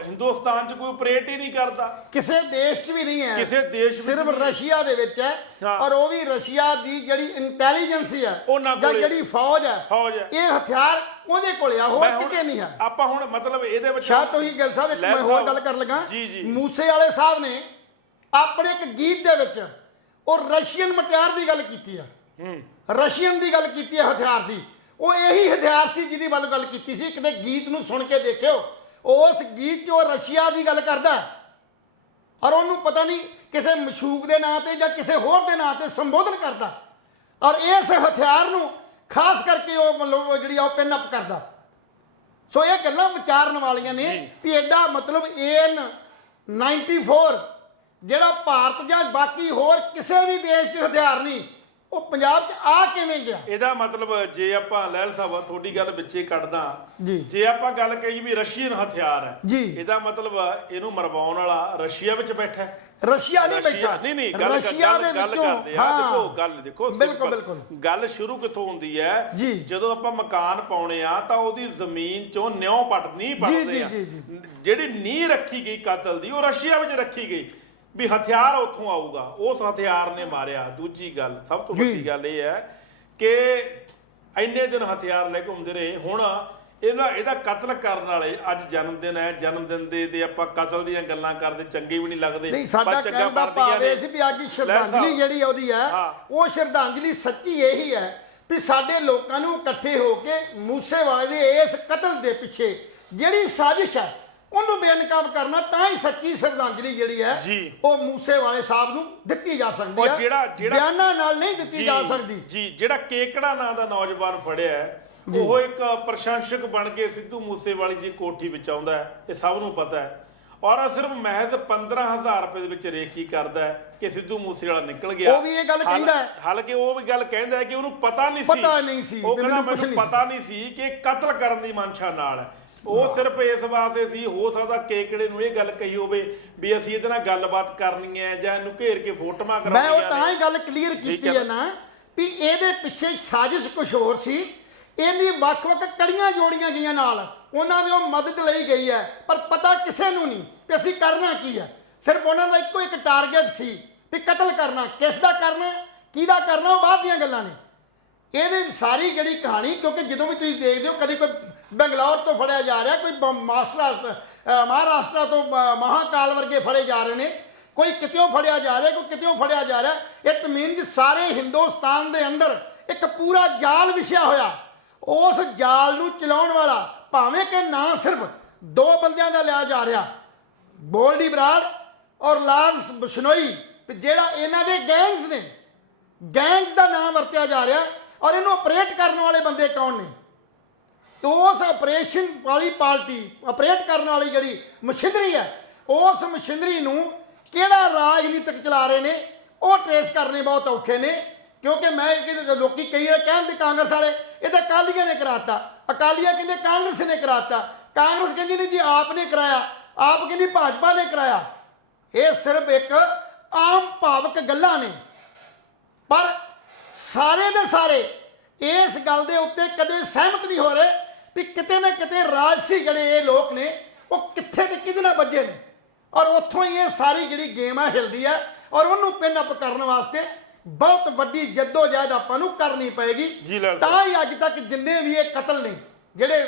ਹਿੰਦੁਸਤਾਨ 'ਚ ਕੋਈ ਆਪਰੇਟ ਹੀ ਨਹੀਂ ਕਰਦਾ, ਕਿਸੇ ਦੇਸ਼ 'ਚ ਵੀ ਨਹੀਂ ਹੈ, ਕਿਸੇ ਦੇਸ਼ ਵਿੱਚ ਸਿਰਫ ਰਸ਼ੀਆ ਦੇ ਵਿੱਚ ਹੈ। ਹਾਂ। ਔਰ ਉਹ ਵੀ ਰਸ਼ੀਆ ਦੀ ਜਿਹੜੀ ਇੰਟੈਲੀਜੈਂਸ ਹੈ ਉਹਨਾਂ ਜਾਂ ਕੋਲੇ ਜਿਹੜੀ ਫੌਜ ਹੈ, ਇਹ ਹਥਿਆਰ ਉਹਦੇ ਕੋਲ ਆ, ਹੋਰ ਮੈਂ ਹੁਣ- ਕਿਤੇ ਨਹੀਂ ਹੈ। ਆਪਾਂ ਹੁਣ ਮਤਲਬ ਇਹਦੇ ਵਿੱਚ ਸ਼ਾਇਦ ਤੁਸੀਂ ਗਿੱਲ ਸਾਹਿਬ ਇੱਕ ਲਹਿਲ ਮੈਂ ਹੋਰ ਸਾਹਿਬ- ਗੱਲ ਕਰਨ ਲੱਗਾ, ਜੀ, ਜੀ। ਮੂਸੇ ਵਾਲੇ ਸਾਹਿਬ ਨੇ ਆਪਣੇ ਇੱਕ ਗੀਤ ਦੇ ਵਿੱਚ ਉਹ ਰਸ਼ੀਅਨ ਮਟਿਆਰ ਦੀ ਗੱਲ ਕੀਤੀ ਆ, ਰਸ਼ੀਅਨ ਦੀ ਗੱਲ ਕੀਤੀ ਹੈ ਹਥਿਆਰ ਦੀ। ਉਹ ਇਹੀ ਹਥਿਆਰ ਸੀ ਜਿਹਦੀ ਵੱਲ ਗੱਲ ਕੀਤੀ ਸੀ। ਕਿਤੇ ਗੀਤ ਨੂੰ ਸੁਣ ਕੇ ਦੇਖਿਓ, ਉਸ ਗੀਤ 'ਚ ਉਹ ਰਸ਼ੀਆ ਦੀ ਗੱਲ ਕਰਦਾ ਔਰ ਉਹਨੂੰ ਪਤਾ ਨਹੀਂ ਕਿਸੇ ਮਸ਼ੂਕ ਦੇ ਨਾਂ ਤੇ ਜਾਂ ਕਿਸੇ ਹੋਰ ਦੇ ਨਾਂ ਤੇ ਸੰਬੋਧਨ ਕਰਦਾ, ਔਰ ਇਸ ਹਥਿਆਰ ਨੂੰ ਖਾਸ ਕਰਕੇ ਉਹ ਮਤਲਬ ਜਿਹੜੀ ਆ ਉਹ ਪਿਨ ਅਪ ਕਰਦਾ। ਸੋ ਇਹ ਗੱਲਾਂ ਵਿਚਾਰਨ ਵਾਲੀਆਂ ਨੇ ਵੀ ਐਡਾ ਮਤਲਬ AN 94 ਜਿਹੜਾ ਭਾਰਤ ਜਾਂ ਬਾਕੀ ਹੋਰ ਕਿਸੇ ਵੀ ਦੇਸ਼ 'ਚ ਹਥਿਆਰ ਨਹੀਂ, ਉਹ ਪੰਜਾਬ 'ਚ ਆ ਕਿਵੇਂ ਗਿਆ? ਇਹਦਾ ਮਤਲਬ ਜੇ ਆਪਾਂ ਲਹਿਲ ਸਾਹਿਬ ਤੁਹਾਡੀ ਗੱਲ ਵਿੱਚੇ ਕੱਢਦਾ, ਜੀ ਜੇ ਆਪਾਂ ਗੱਲ ਕਹੀ ਵੀ ਰਸ਼ੀਅਨ ਹਥਿਆਰ ਹੈ, ਜੀ, ਇਹਦਾ ਮਤਲਬ ਇਹਨੂੰ ਮਰਵਾਉਣ ਵਾਲਾ ਰਸ਼ੀਆ ਵਿੱਚ ਬੈਠਾ ਹੈ। ਰਸ਼ੀਆ ਨਹੀਂ ਬੈਠਾ, ਨਹੀਂ ਰਸ਼ੀਆ ਦੇ ਗੱਲ ਵਿੱਚੋਂ ਕਰਦੇ ਆ। ਦੇਖੋ ਗੱਲ ਦੇਖੋ, ਬਿਲਕੁਲ ਬਿਲਕੁਲ ਗੱਲ ਸ਼ੁਰੂ ਕਿੱਥੋਂ ਹੁੰਦੀ ਹੈ? ਜੀ। ਜਦੋਂ ਆਪਾਂ ਮਕਾਨ ਪਾਉਣੇ ਆ ਤਾਂ ਉਹਦੀ ਜ਼ਮੀਨ ਚੋਂ ਨਿਉ ਨਹੀਂ ਪੜਦੇ ਆ, ਜਿਹੜੀ ਨੀਂਹ ਰੱਖੀ ਗਈ ਕਤਲ ਦੀ ਉਹ ਰਸ਼ੀਆ ਵਿੱਚ ਰੱਖੀ ਗਈ ਵੀ ਹਥਿਆਰ ਉੱਥੋਂ ਆਊਗਾ, ਉਸ ਹਥਿਆਰ ਨੇ ਮਾਰਿਆ। ਦੂਜੀ ਗੱਲ, ਸਭ ਤੋਂ ਵੱਡੀ ਗੱਲ ਇਹ ਹੈ ਕਿ ਇੰਨੇ ਦਿਨ ਹਥਿਆਰ ਲੈ ਕੇ ਘੁੰਮਦੇ ਰਹੇ, ਹੁਣ ਇਹਦਾ ਕਤਲ ਕਰਨ ਵਾਲੇ ਅੱਜ ਜਨਮ ਦਿਨ ਹੈ, ਜਨਮ ਦਿਨ ਦੇ ਆਪਾਂ ਕਤਲ ਦੀਆਂ ਗੱਲਾਂ ਕਰਦੇ ਚੰਗੇ ਵੀ ਨਹੀਂ ਲੱਗਦੇ। ਨਹੀਂ, ਸਾਡਾ ਕਹਿਣ ਦਾ ਭਾਵ ਇਹ ਸੀ ਵੀ ਅੱਜ ਸ਼ਰਧਾਂਜਲੀ ਜਿਹੜੀ ਉਹਦੀ ਹੈ, ਉਹ ਸ਼ਰਧਾਂਜਲੀ ਸੱਚੀ ਇਹੀ ਹੈ ਵੀ ਸਾਡੇ ਲੋਕਾਂ ਨੂੰ ਇਕੱਠੇ ਹੋ ਕੇ ਮੂਸੇਵਾਲੇ ਦੇ ਇਸ ਕਤਲ ਦੇ ਪਿੱਛੇ ਜਿਹੜੀ ਸਾਜ਼ਿਸ਼ ਹੈ ਉਹਨੂੰ ਬੇਨਕਾਬ ਕਰਨਾ, ਤਾਂ ਹੀ ਸੱਚੀ ਸ਼ਰਧਾਂਜਲੀ ਜਿਹੜੀ ਹੈ ਉਹ ਮੂਸੇਵਾਲੇ ਸਾਹਿਬ ਨੂੰ ਦਿੱਤੀ ਜਾ ਸਕਦੀ ਹੈ, ਬਿਆਨਾਂ ਨਾਲ ਨਹੀਂ ਦਿੱਤੀ ਜਾ ਸਕਦੀ। ਜੀ, ਜਿਹੜਾ ਕੇਕੜਾ ਨਾਂ ਦਾ ਨੌਜਵਾਨ ਫੜਿਆ, ਉਹ ਇੱਕ ਪ੍ਰਸ਼ੰਸਕ ਬਣ ਕੇ ਸਿੱਧੂ ਮੂਸੇਵਾਲੇ ਦੀ ਕੋਠੀ ਵਿੱਚ ਆਉਂਦਾ ਹੈ, ਇਹ ਸਭ ਨੂੰ ਪਤਾ ਹੈ, ਔਰ ਸਿਰਫ ਮਹਿਜ਼ 15,000 ਰੁਪਏ ਦੇ ਵਿੱਚ ਰੇਕੀ ਕਰਦਾ ਹੈ ਕਿ ਸਿੱਧੂ ਮੂਸੇਵਾਲਾ ਨਿਕਲ ਗਿਆ। ਉਹ ਵੀ ਇਹ ਗੱਲ ਕਹਿੰਦਾ ਹੈ, ਹਾਲਾਂਕਿ ਉਹ ਵੀ ਗੱਲ ਕਹਿੰਦਾ ਹੈ ਕਿ ਉਹਨੂੰ ਪਤਾ ਨਹੀਂ ਸੀ, ਉਹ ਕਹਿੰਦਾ ਮੈਨੂੰ ਪਤਾ ਨਹੀਂ ਸੀ ਕਿ ਕਤਲ ਕਰਨ ਦੀ ਮਨਸ਼ਾ ਨਾਲ ਹੈ। ਉਹ ਸਿਰਫ ਇਸ ਵਾਸਤੇ ਸੀ, ਹੋ ਸਕਦਾ ਕੇਕੜੇ ਨੂੰ ਇਹ ਗੱਲ ਕਹੀ ਹੋਵੇ ਵੀ ਅਸੀਂ ਇਹਦੇ ਨਾਲ ਗੱਲਬਾਤ ਕਰਨੀ ਹੈ ਜਾਂ ਇਹਨੂੰ ਘੇਰ ਕੇ ਫੋਟੋਆਂ ਕਰਾਉਣੀਆਂ। ਮੈਂ ਉਹ ਤਾਂ ਹੀ ਗੱਲ ਕਲੀਅਰ ਕੀਤੀ ਹੈ ਨਾ ਵੀ ਇਹਦੇ ਪਿੱਛੇ ਸਾਜ਼ਿਸ਼ ਕੁਝ ਹੋਰ ਸੀ, ਇਹਦੀ ਵੱਖ-ਵੱਖ ਕੜੀਆਂ ਜੋੜੀਆਂ ਗਈਆਂ ਨਾਲ, ਉਹਨਾਂ ਦੀ ਉਹ ਮਦਦ ਲਈ ਗਈ ਹੈ, ਪਰ ਪਤਾ ਕਿਸੇ ਨੂੰ ਨਹੀਂ ਕਿ ਅਸੀਂ ਕਰਨਾ ਕੀ ਹੈ। ਸਿਰਫ ਉਹਨਾਂ ਦਾ ਇੱਕੋ ਇੱਕ ਟਾਰਗੇਟ ਸੀ ਵੀ ਕਤਲ ਕਰਨਾ। ਕਿਸ ਦਾ ਕਰਨਾ, ਕਿਹਦਾ ਕਰਨਾ, ਉਹ ਬਾਅਦ ਦੀਆਂ ਗੱਲਾਂ ਨੇ। ਇਹਦੀ ਸਾਰੀ ਜਿਹੜੀ ਕਹਾਣੀ, ਕਿਉਂਕਿ ਜਦੋਂ ਵੀ ਤੁਸੀਂ ਦੇਖਦੇ ਹੋ ਕਦੀ ਕੋਈ ਬੰਗਲੌਰ ਤੋਂ ਫੜਿਆ ਜਾ ਰਿਹਾ, ਕੋਈ ਮਹਾਰਾਸ਼ਟਰ ਤੋਂ ਮਹਾਕਾਲ ਵਰਗੇ ਫੜੇ ਜਾ ਰਹੇ ਨੇ, ਕੋਈ ਕਿਤਿਓਂ ਫੜਿਆ ਜਾ ਰਿਹਾ, ਕੋਈ ਕਿਤਿਓਂ ਫੜਿਆ ਜਾ ਰਿਹਾ। ਇਟ ਮੀਨਸ ਸਾਰੇ ਹਿੰਦੁਸਤਾਨ ਦੇ ਅੰਦਰ ਇੱਕ ਪੂਰਾ ਜਾਲ ਵਿਛਿਆ ਹੋਇਆ। ਉਸ ਜਾਲ ਨੂੰ ਚਲਾਉਣ ਵਾਲਾ ਭਾਵੇਂ ਕਿ ਨਾ ਸਿਰਫ ਦੋ ਬੰਦਿਆਂ ਦਾ ਲਿਆ ਜਾ ਰਿਹਾ, ਗੋਲਡੀ ਬਰਾੜ ਔਰ ਲਾਰੈਂਸ ਬਿਸ਼ਨੋਈ, ਜਿਹੜਾ ਇਹਨਾਂ ਦੇ ਗੈਂਗਸ ਨੇ, ਗੈਂਗਸ ਦਾ ਨਾਮ ਵਰਤਿਆ ਜਾ ਰਿਹਾ, ਔਰ ਇਹਨੂੰ ਆਪਰੇਟ ਕਰਨ ਵਾਲੇ ਬੰਦੇ ਕੌਣ ਨੇ? ਉਸ ਆਪਰੇਸ਼ਨ ਵਾਲੀ ਪਾਰਟੀ, ਆਪਰੇਟ ਕਰਨ ਵਾਲੀ ਜਿਹੜੀ ਮਸ਼ੀਨਰੀ ਹੈ, ਉਸ ਮਸ਼ੀਨਰੀ ਨੂੰ ਕਿਹੜਾ ਰਾਜਨੀਤਿਕ ਚਲਾ ਰਹੇ ਨੇ, ਉਹ ਟ੍ਰੇਸ ਕਰਨੇ ਬਹੁਤ ਔਖੇ ਨੇ। ਕਿਉਂਕਿ ਮੈਂ ਲੋਕੀ ਕਈ ਵਾਰ ਕਹਿੰਦੇ ਕਾਂਗਰਸ ਵਾਲੇ ਇਹ ਤਾਂ ਅਕਾਲੀਆਂ ਨੇ ਕਰਾਤਾ, ਅਕਾਲੀਆਂ ਕਹਿੰਦੇ ਕਾਂਗਰਸ ਨੇ ਕਰਾਤਾ, ਕਾਂਗਰਸ ਕਹਿੰਦੀ ਨਹੀਂ ਜੀ ਆਪ ਨੇ ਕਰਾਇਆ, ਆਪ ਕਹਿੰਦੀ ਭਾਜਪਾ ਨੇ ਕਰਾਇਆ। ਇਹ ਸਿਰਫ ਇੱਕ ਆਮ ਭਾਵਕ ਗੱਲਾਂ ਨੇ, ਪਰ ਸਾਰੇ ਦੇ ਸਾਰੇ ਇਸ ਗੱਲ ਦੇ ਉੱਤੇ ਕਦੇ ਸਹਿਮਤ ਨਹੀਂ ਹੋ ਰਹੇ ਵੀ ਕਿਤੇ ਨਾ ਕਿਤੇ ਰਾਜਸੀ ਜਿਹੜੇ ਇਹ ਲੋਕ ਨੇ ਉਹ ਕਿੱਥੇ ਤੇ ਕਿਹਦੇ ਨਾਲ ਵੱਜੇ ਨੇ, ਔਰ ਉੱਥੋਂ ਹੀ ਇਹ ਸਾਰੀ ਜਿਹੜੀ ਗੇਮ ਆ ਹਿਲਦੀ ਹੈ, ਔਰ ਉਹਨੂੰ ਪਿਨ ਅਪ ਕਰਨ ਵਾਸਤੇ ਬਹੁਤ ਵੱਡੀ ਜੱਦੋ-ਜਹਿਦ ਆਪਾਂ ਨੂੰ ਕਰਨੀ ਪਏਗੀ। ਤਾਂ ਹੀ ਅੱਜ ਤੱਕ ਜਿੰਨੇ ਵੀ ਇਹ ਕਤਲ ਨੇ ਜਿਹੜੇ